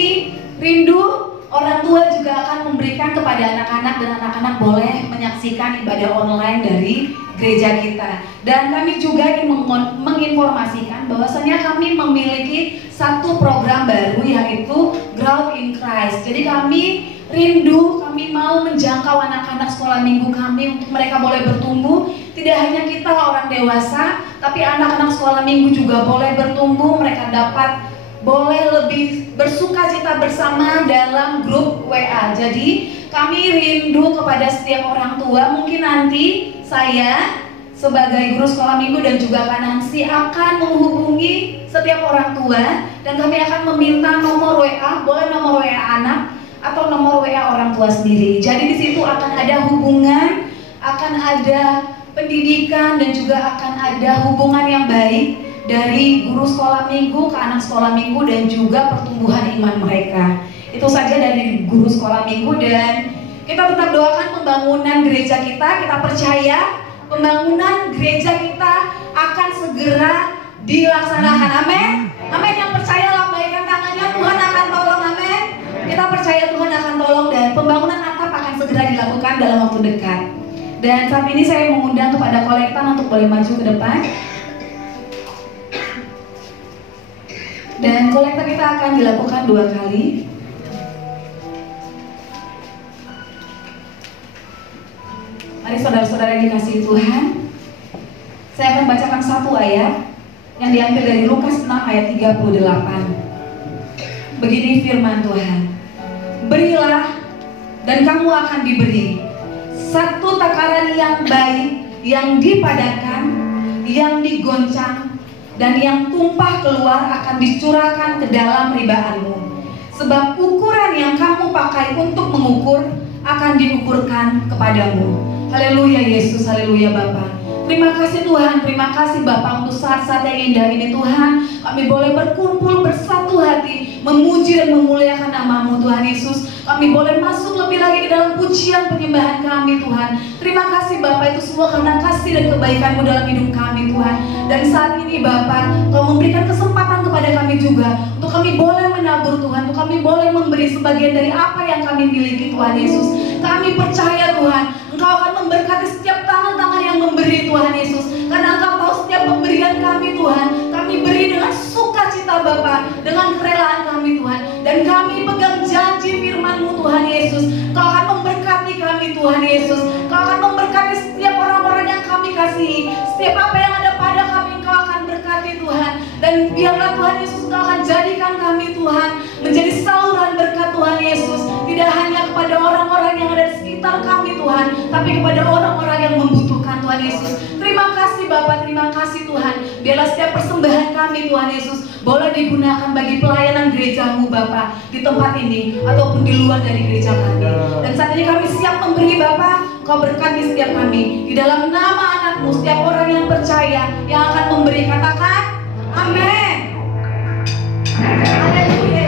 rindu orang tua juga akan memberikan kepada anak-anak, dan anak-anak boleh menyaksikan ibadah online dari gereja kita. Dan kami juga ingin menginformasikan bahwasanya kami memiliki satu program baru, yaitu Grow in Christ. Jadi kami rindu, kami mau menjangkau anak-anak sekolah minggu kami untuk mereka boleh bertumbuh. Tidak hanya kita orang dewasa, tapi anak-anak sekolah minggu juga boleh bertumbuh. Mereka dapat boleh lebih bersuka cita bersama dalam grup WA. Jadi kami rindu kepada setiap orang tua. Mungkin nanti saya sebagai guru sekolah minggu dan juga Kak Nancy akan menghubungi setiap orang tua, dan kami akan meminta nomor WA, boleh nomor WA anak atau nomor WA orang tua sendiri. Jadi di situ akan ada hubungan, akan ada pendidikan, dan juga akan ada hubungan yang baik dari guru sekolah minggu ke anak sekolah minggu, dan juga pertumbuhan iman mereka. Itu saja dari guru sekolah minggu. Dan kita tetap doakan pembangunan gereja kita. Kita percaya pembangunan gereja kita akan segera dilaksanakan. Amin. Amin. Yang percaya lambaikan tangannya, Tuhan akan tolong. Amin. Kita percaya Tuhan akan tolong, dan pembangunan atap akan segera dilakukan dalam waktu dekat. Dan saat ini saya mengundang kepada kolektan untuk boleh maju ke depan. Dan kolektor kita akan dilakukan 2 kali. Mari saudara-saudara yang dikasihi Tuhan, saya akan bacakan 1 ayat yang diambil dari Lukas 6 ayat 38. Begini firman Tuhan, berilah dan kamu akan diberi, 1 takaran yang baik, yang dipadatkan, yang digoncang, dan yang tumpah keluar akan dicurahkan ke dalam ribaanmu. Sebab ukuran yang kamu pakai untuk mengukur akan diukurkan kepadamu. Haleluya Yesus, haleluya Bapa. Terima kasih Tuhan, terima kasih Bapa untuk saat-saat yang indah ini Tuhan. Kami boleh berkumpul bersatu hati, memuji dan memuliakan nama-Mu Tuhan Yesus. Kami boleh masuk lebih lagi ke dalam pujian penyembahan kami Tuhan. Terima kasih Bapa itu semua karena kasih dan kebaikan-Mu dalam hidup kami Tuhan. Dan saat ini Bapa, Kau memberikan kesempatan kepada kami juga untuk kami boleh menabur Tuhan, untuk kami boleh memberi sebagian dari apa yang kami miliki Tuhan Yesus. Kami percaya Tuhan, Engkau akan memberkati setiap tangan-tangan yang memberi Tuhan Yesus. Karena Engkau tahu setiap pemberian kami Tuhan, kami beri dengan sukacita Bapa, dengan kerelaan kami Tuhan. Dan kami pegang janji firman-Mu Tuhan Yesus, Engkau akan memberkati kami Tuhan Yesus. Engkau akan memberkati setiap orang-orang yang kami kasihi. Setiap apa yang ada pada kami Engkau akan berkati Tuhan. Dan biarlah Tuhan Yesus Engkau akan jadikan kami Tuhan menjadi saluran berkat Tuhan Yesus. Tidak hanya kepada orang-orang yang ada di sekitar kami Tuhan, tapi kepada orang-orang yang membutuhkan Tuhan Yesus. Terima kasih Bapa, terima kasih Tuhan. Biarlah setiap persembahan kami Tuhan Yesus boleh digunakan bagi pelayanan gereja-Mu Bapa, di tempat ini ataupun di luar dari gereja kami. Dan saat ini kami siap memberi Bapa, Kau berkati setiap kami. Di dalam nama anak-Mu, setiap orang yang percaya yang akan memberi, katakan amin. Haleluya.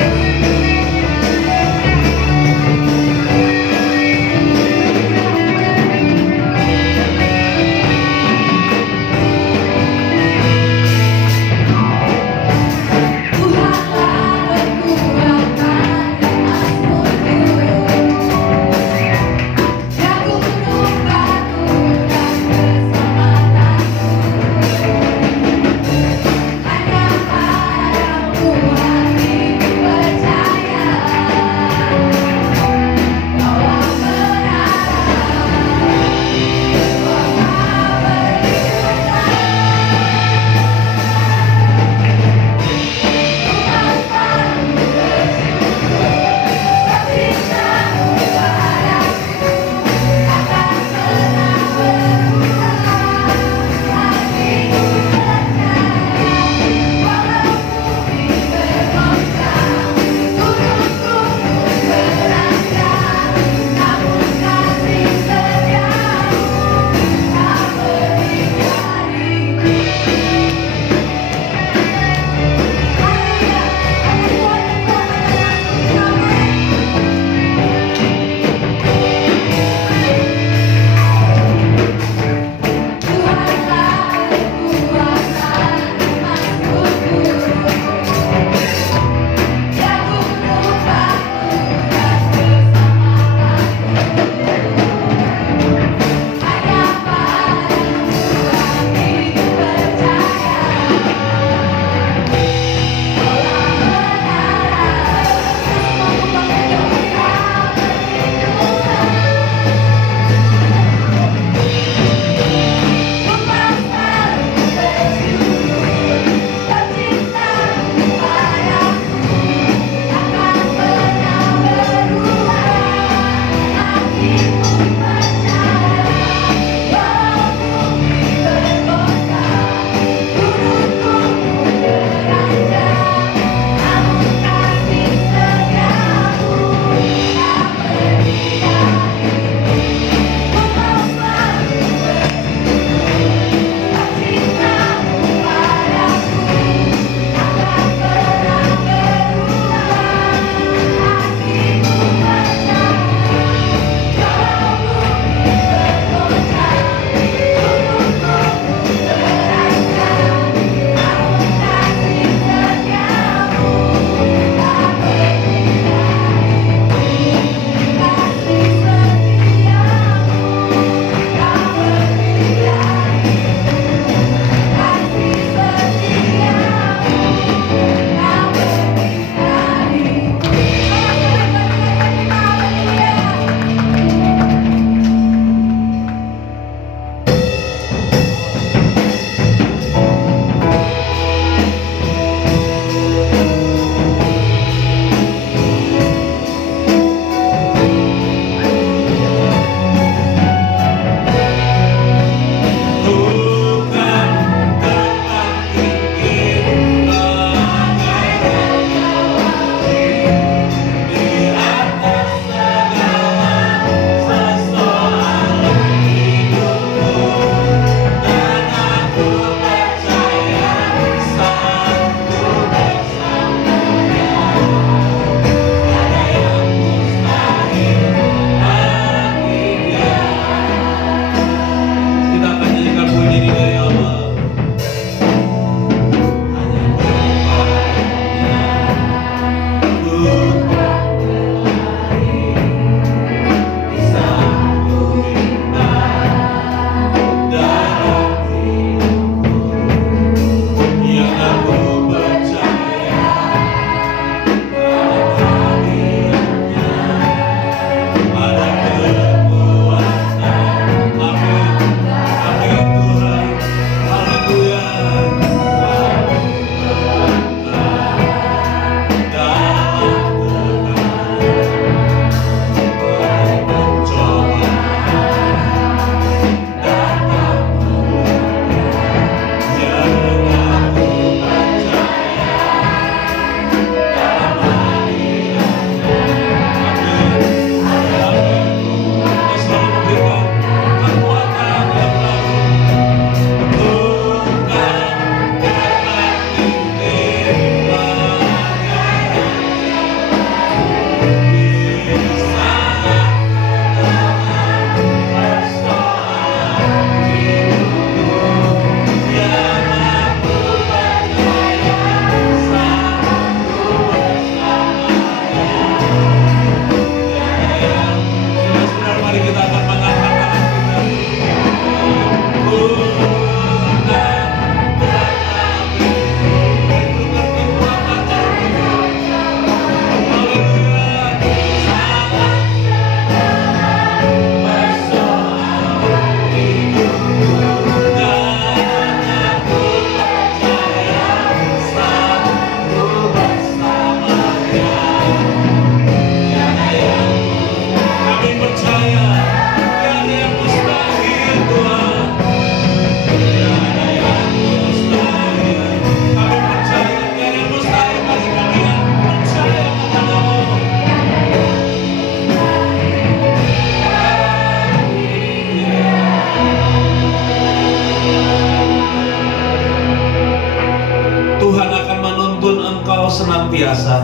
senantiasa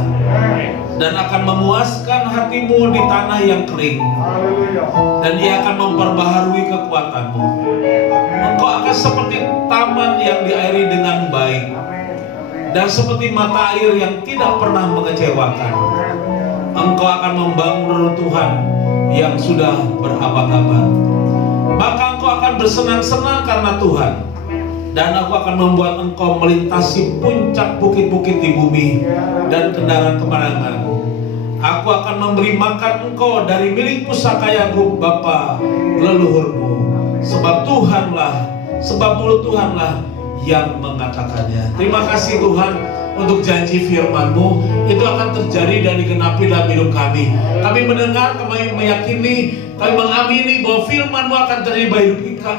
dan akan memuaskan hatimu di tanah yang kering, dan Ia akan memperbaharui kekuatanmu. Engkau akan seperti taman yang diairi dengan baik, dan seperti mata air yang tidak pernah mengecewakan. Engkau akan membangun reruntuhan yang sudah berabad-abad. Maka engkau akan bersenang-senang karena Tuhan, dan aku akan membuat engkau melintasi puncak bukit-bukit di bumi dan kendaraan kemenangan. Aku akan memberi makan engkau dari milik pusaka Yakub bapa leluhurmu, sebab mulut Tuhanlah yang mengatakannya. Terima kasih Tuhan untuk janji firman-Mu, itu akan terjadi dan digenapi dalam hidup kami. Kami mendengar, kami meyakini, kami mengamini bahwa firman-Mu akan terjadi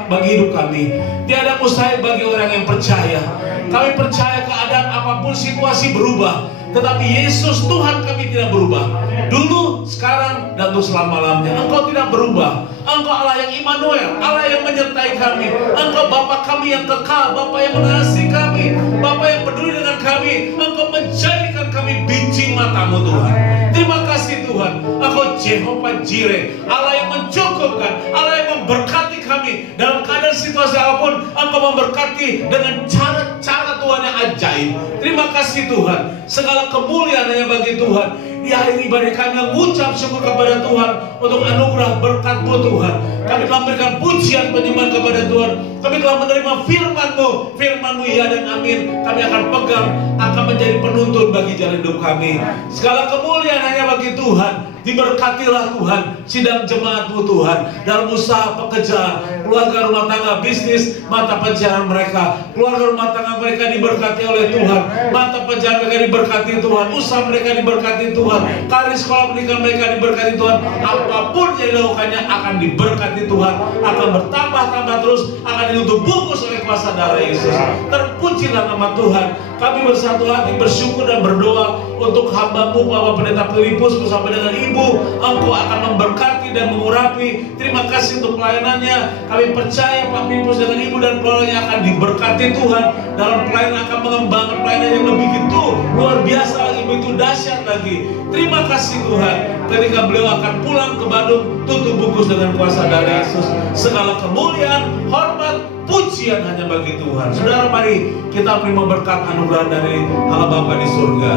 bagi hidup kami. Tiada mustahil bagi orang yang percaya. Kami percaya keadaan apapun situasi berubah, tetapi Yesus Tuhan kami tidak berubah. Dulu, sekarang, dan untuk selama-lamanya. Engkau tidak berubah. Engkau Allah yang Immanuel, Allah yang menyertai kami. Engkau Bapa kami yang kekal, Bapa yang mengasihi kami, Bapa yang peduli dengan kami. Engkau menjadikan kami biji mata-Mu Tuhan. Terima kasih Tuhan. Engkau Jehovah Jireh, Allah yang mencukupkan, Allah yang memberkati kami dalam keadaan situasi apapun. Engkau memberkati dengan cara-cara Tuhan yang ajaib. Terima kasih Tuhan. Segala kemuliaan hanya bagi Tuhan. Di akhir ibadah kami mengucap syukur kepada Tuhan untuk anugerah berkat-Mu Tuhan. Kami telah memberikan pujian penyembahan kepada Tuhan. Kami telah menerima firman-Mu, firman-Mu ya dan amin. Kami akan pegang, akan menjadi penuntun bagi jalan hidup kami. Segala kemuliaan hanya bagi Tuhan. Diberkatilah Tuhan sidang jemaat-Mu Tuhan, dalam usaha pekerjaan, keluarga, rumah tangga, bisnis, mata pencarian mereka. Keluarga rumah tangga mereka diberkati oleh Tuhan, mata pencarian mereka diberkati Tuhan, usaha mereka diberkati Tuhan, karir sekolah pendidikan mereka diberkati Tuhan. Apapun yang dilakukannya akan diberkati Tuhan, akan bertambah-tambah terus, akan ditutup bungkus oleh kuasa darah Yesus. Terpujilah nama Tuhan. Kami bersatu hati bersyukur dan berdoa untuk hamba-Mu Bapak Pendeta Filipus bersama dengan Ibu. Engkau akan memberkati dan mengurapi. Terima kasih untuk pelayanannya. Kami percaya Pak Filipus dengan Ibu dan keluarganya akan diberkati Tuhan dalam pelayanan, akan mengembangkan pelayanan yang begitu luar biasa lagi, begitu dahsyat lagi. Terima kasih Tuhan. Ketika beliau akan pulang ke Bandung, tutup bungkus dengan kuasa darah Yesus. Segala kemuliaan, hormat, pujian hanya bagi Tuhan. Saudara, mari kita terima berkat anugerah dari Allah Bapa di surga.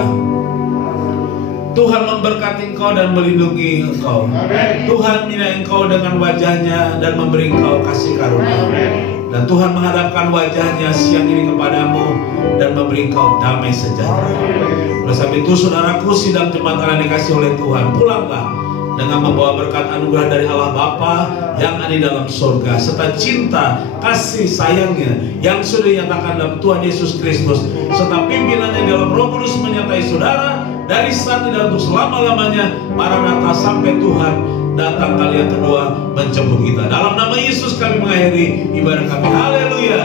Tuhan memberkati engkau dan melindungi engkau. Tuhan menyinari engkau dengan wajahnya dan memberi engkau kasih karunia. Dan Tuhan menghadapkan wajahnya siang ini kepadamu dan memberi engkau damai sejahtera. Oleh sebab itu saudaraku, sidang jemaat yang dikasih oleh Tuhan, pulanglah dengan membawa berkat anugerah dari Allah Bapa yang ada di dalam surga, serta cinta kasih sayangnya yang sudah dinyatakan dalam Tuhan Yesus Kristus, serta pimpinannya dalam Roh Kudus menyertai saudara dari saat ini dan untuk selama-lamanya. Maranatha, sampai Tuhan datang kali yang kedua menjemput kita. Dalam nama Yesus kami mengakhiri ibadah kami. Haleluya.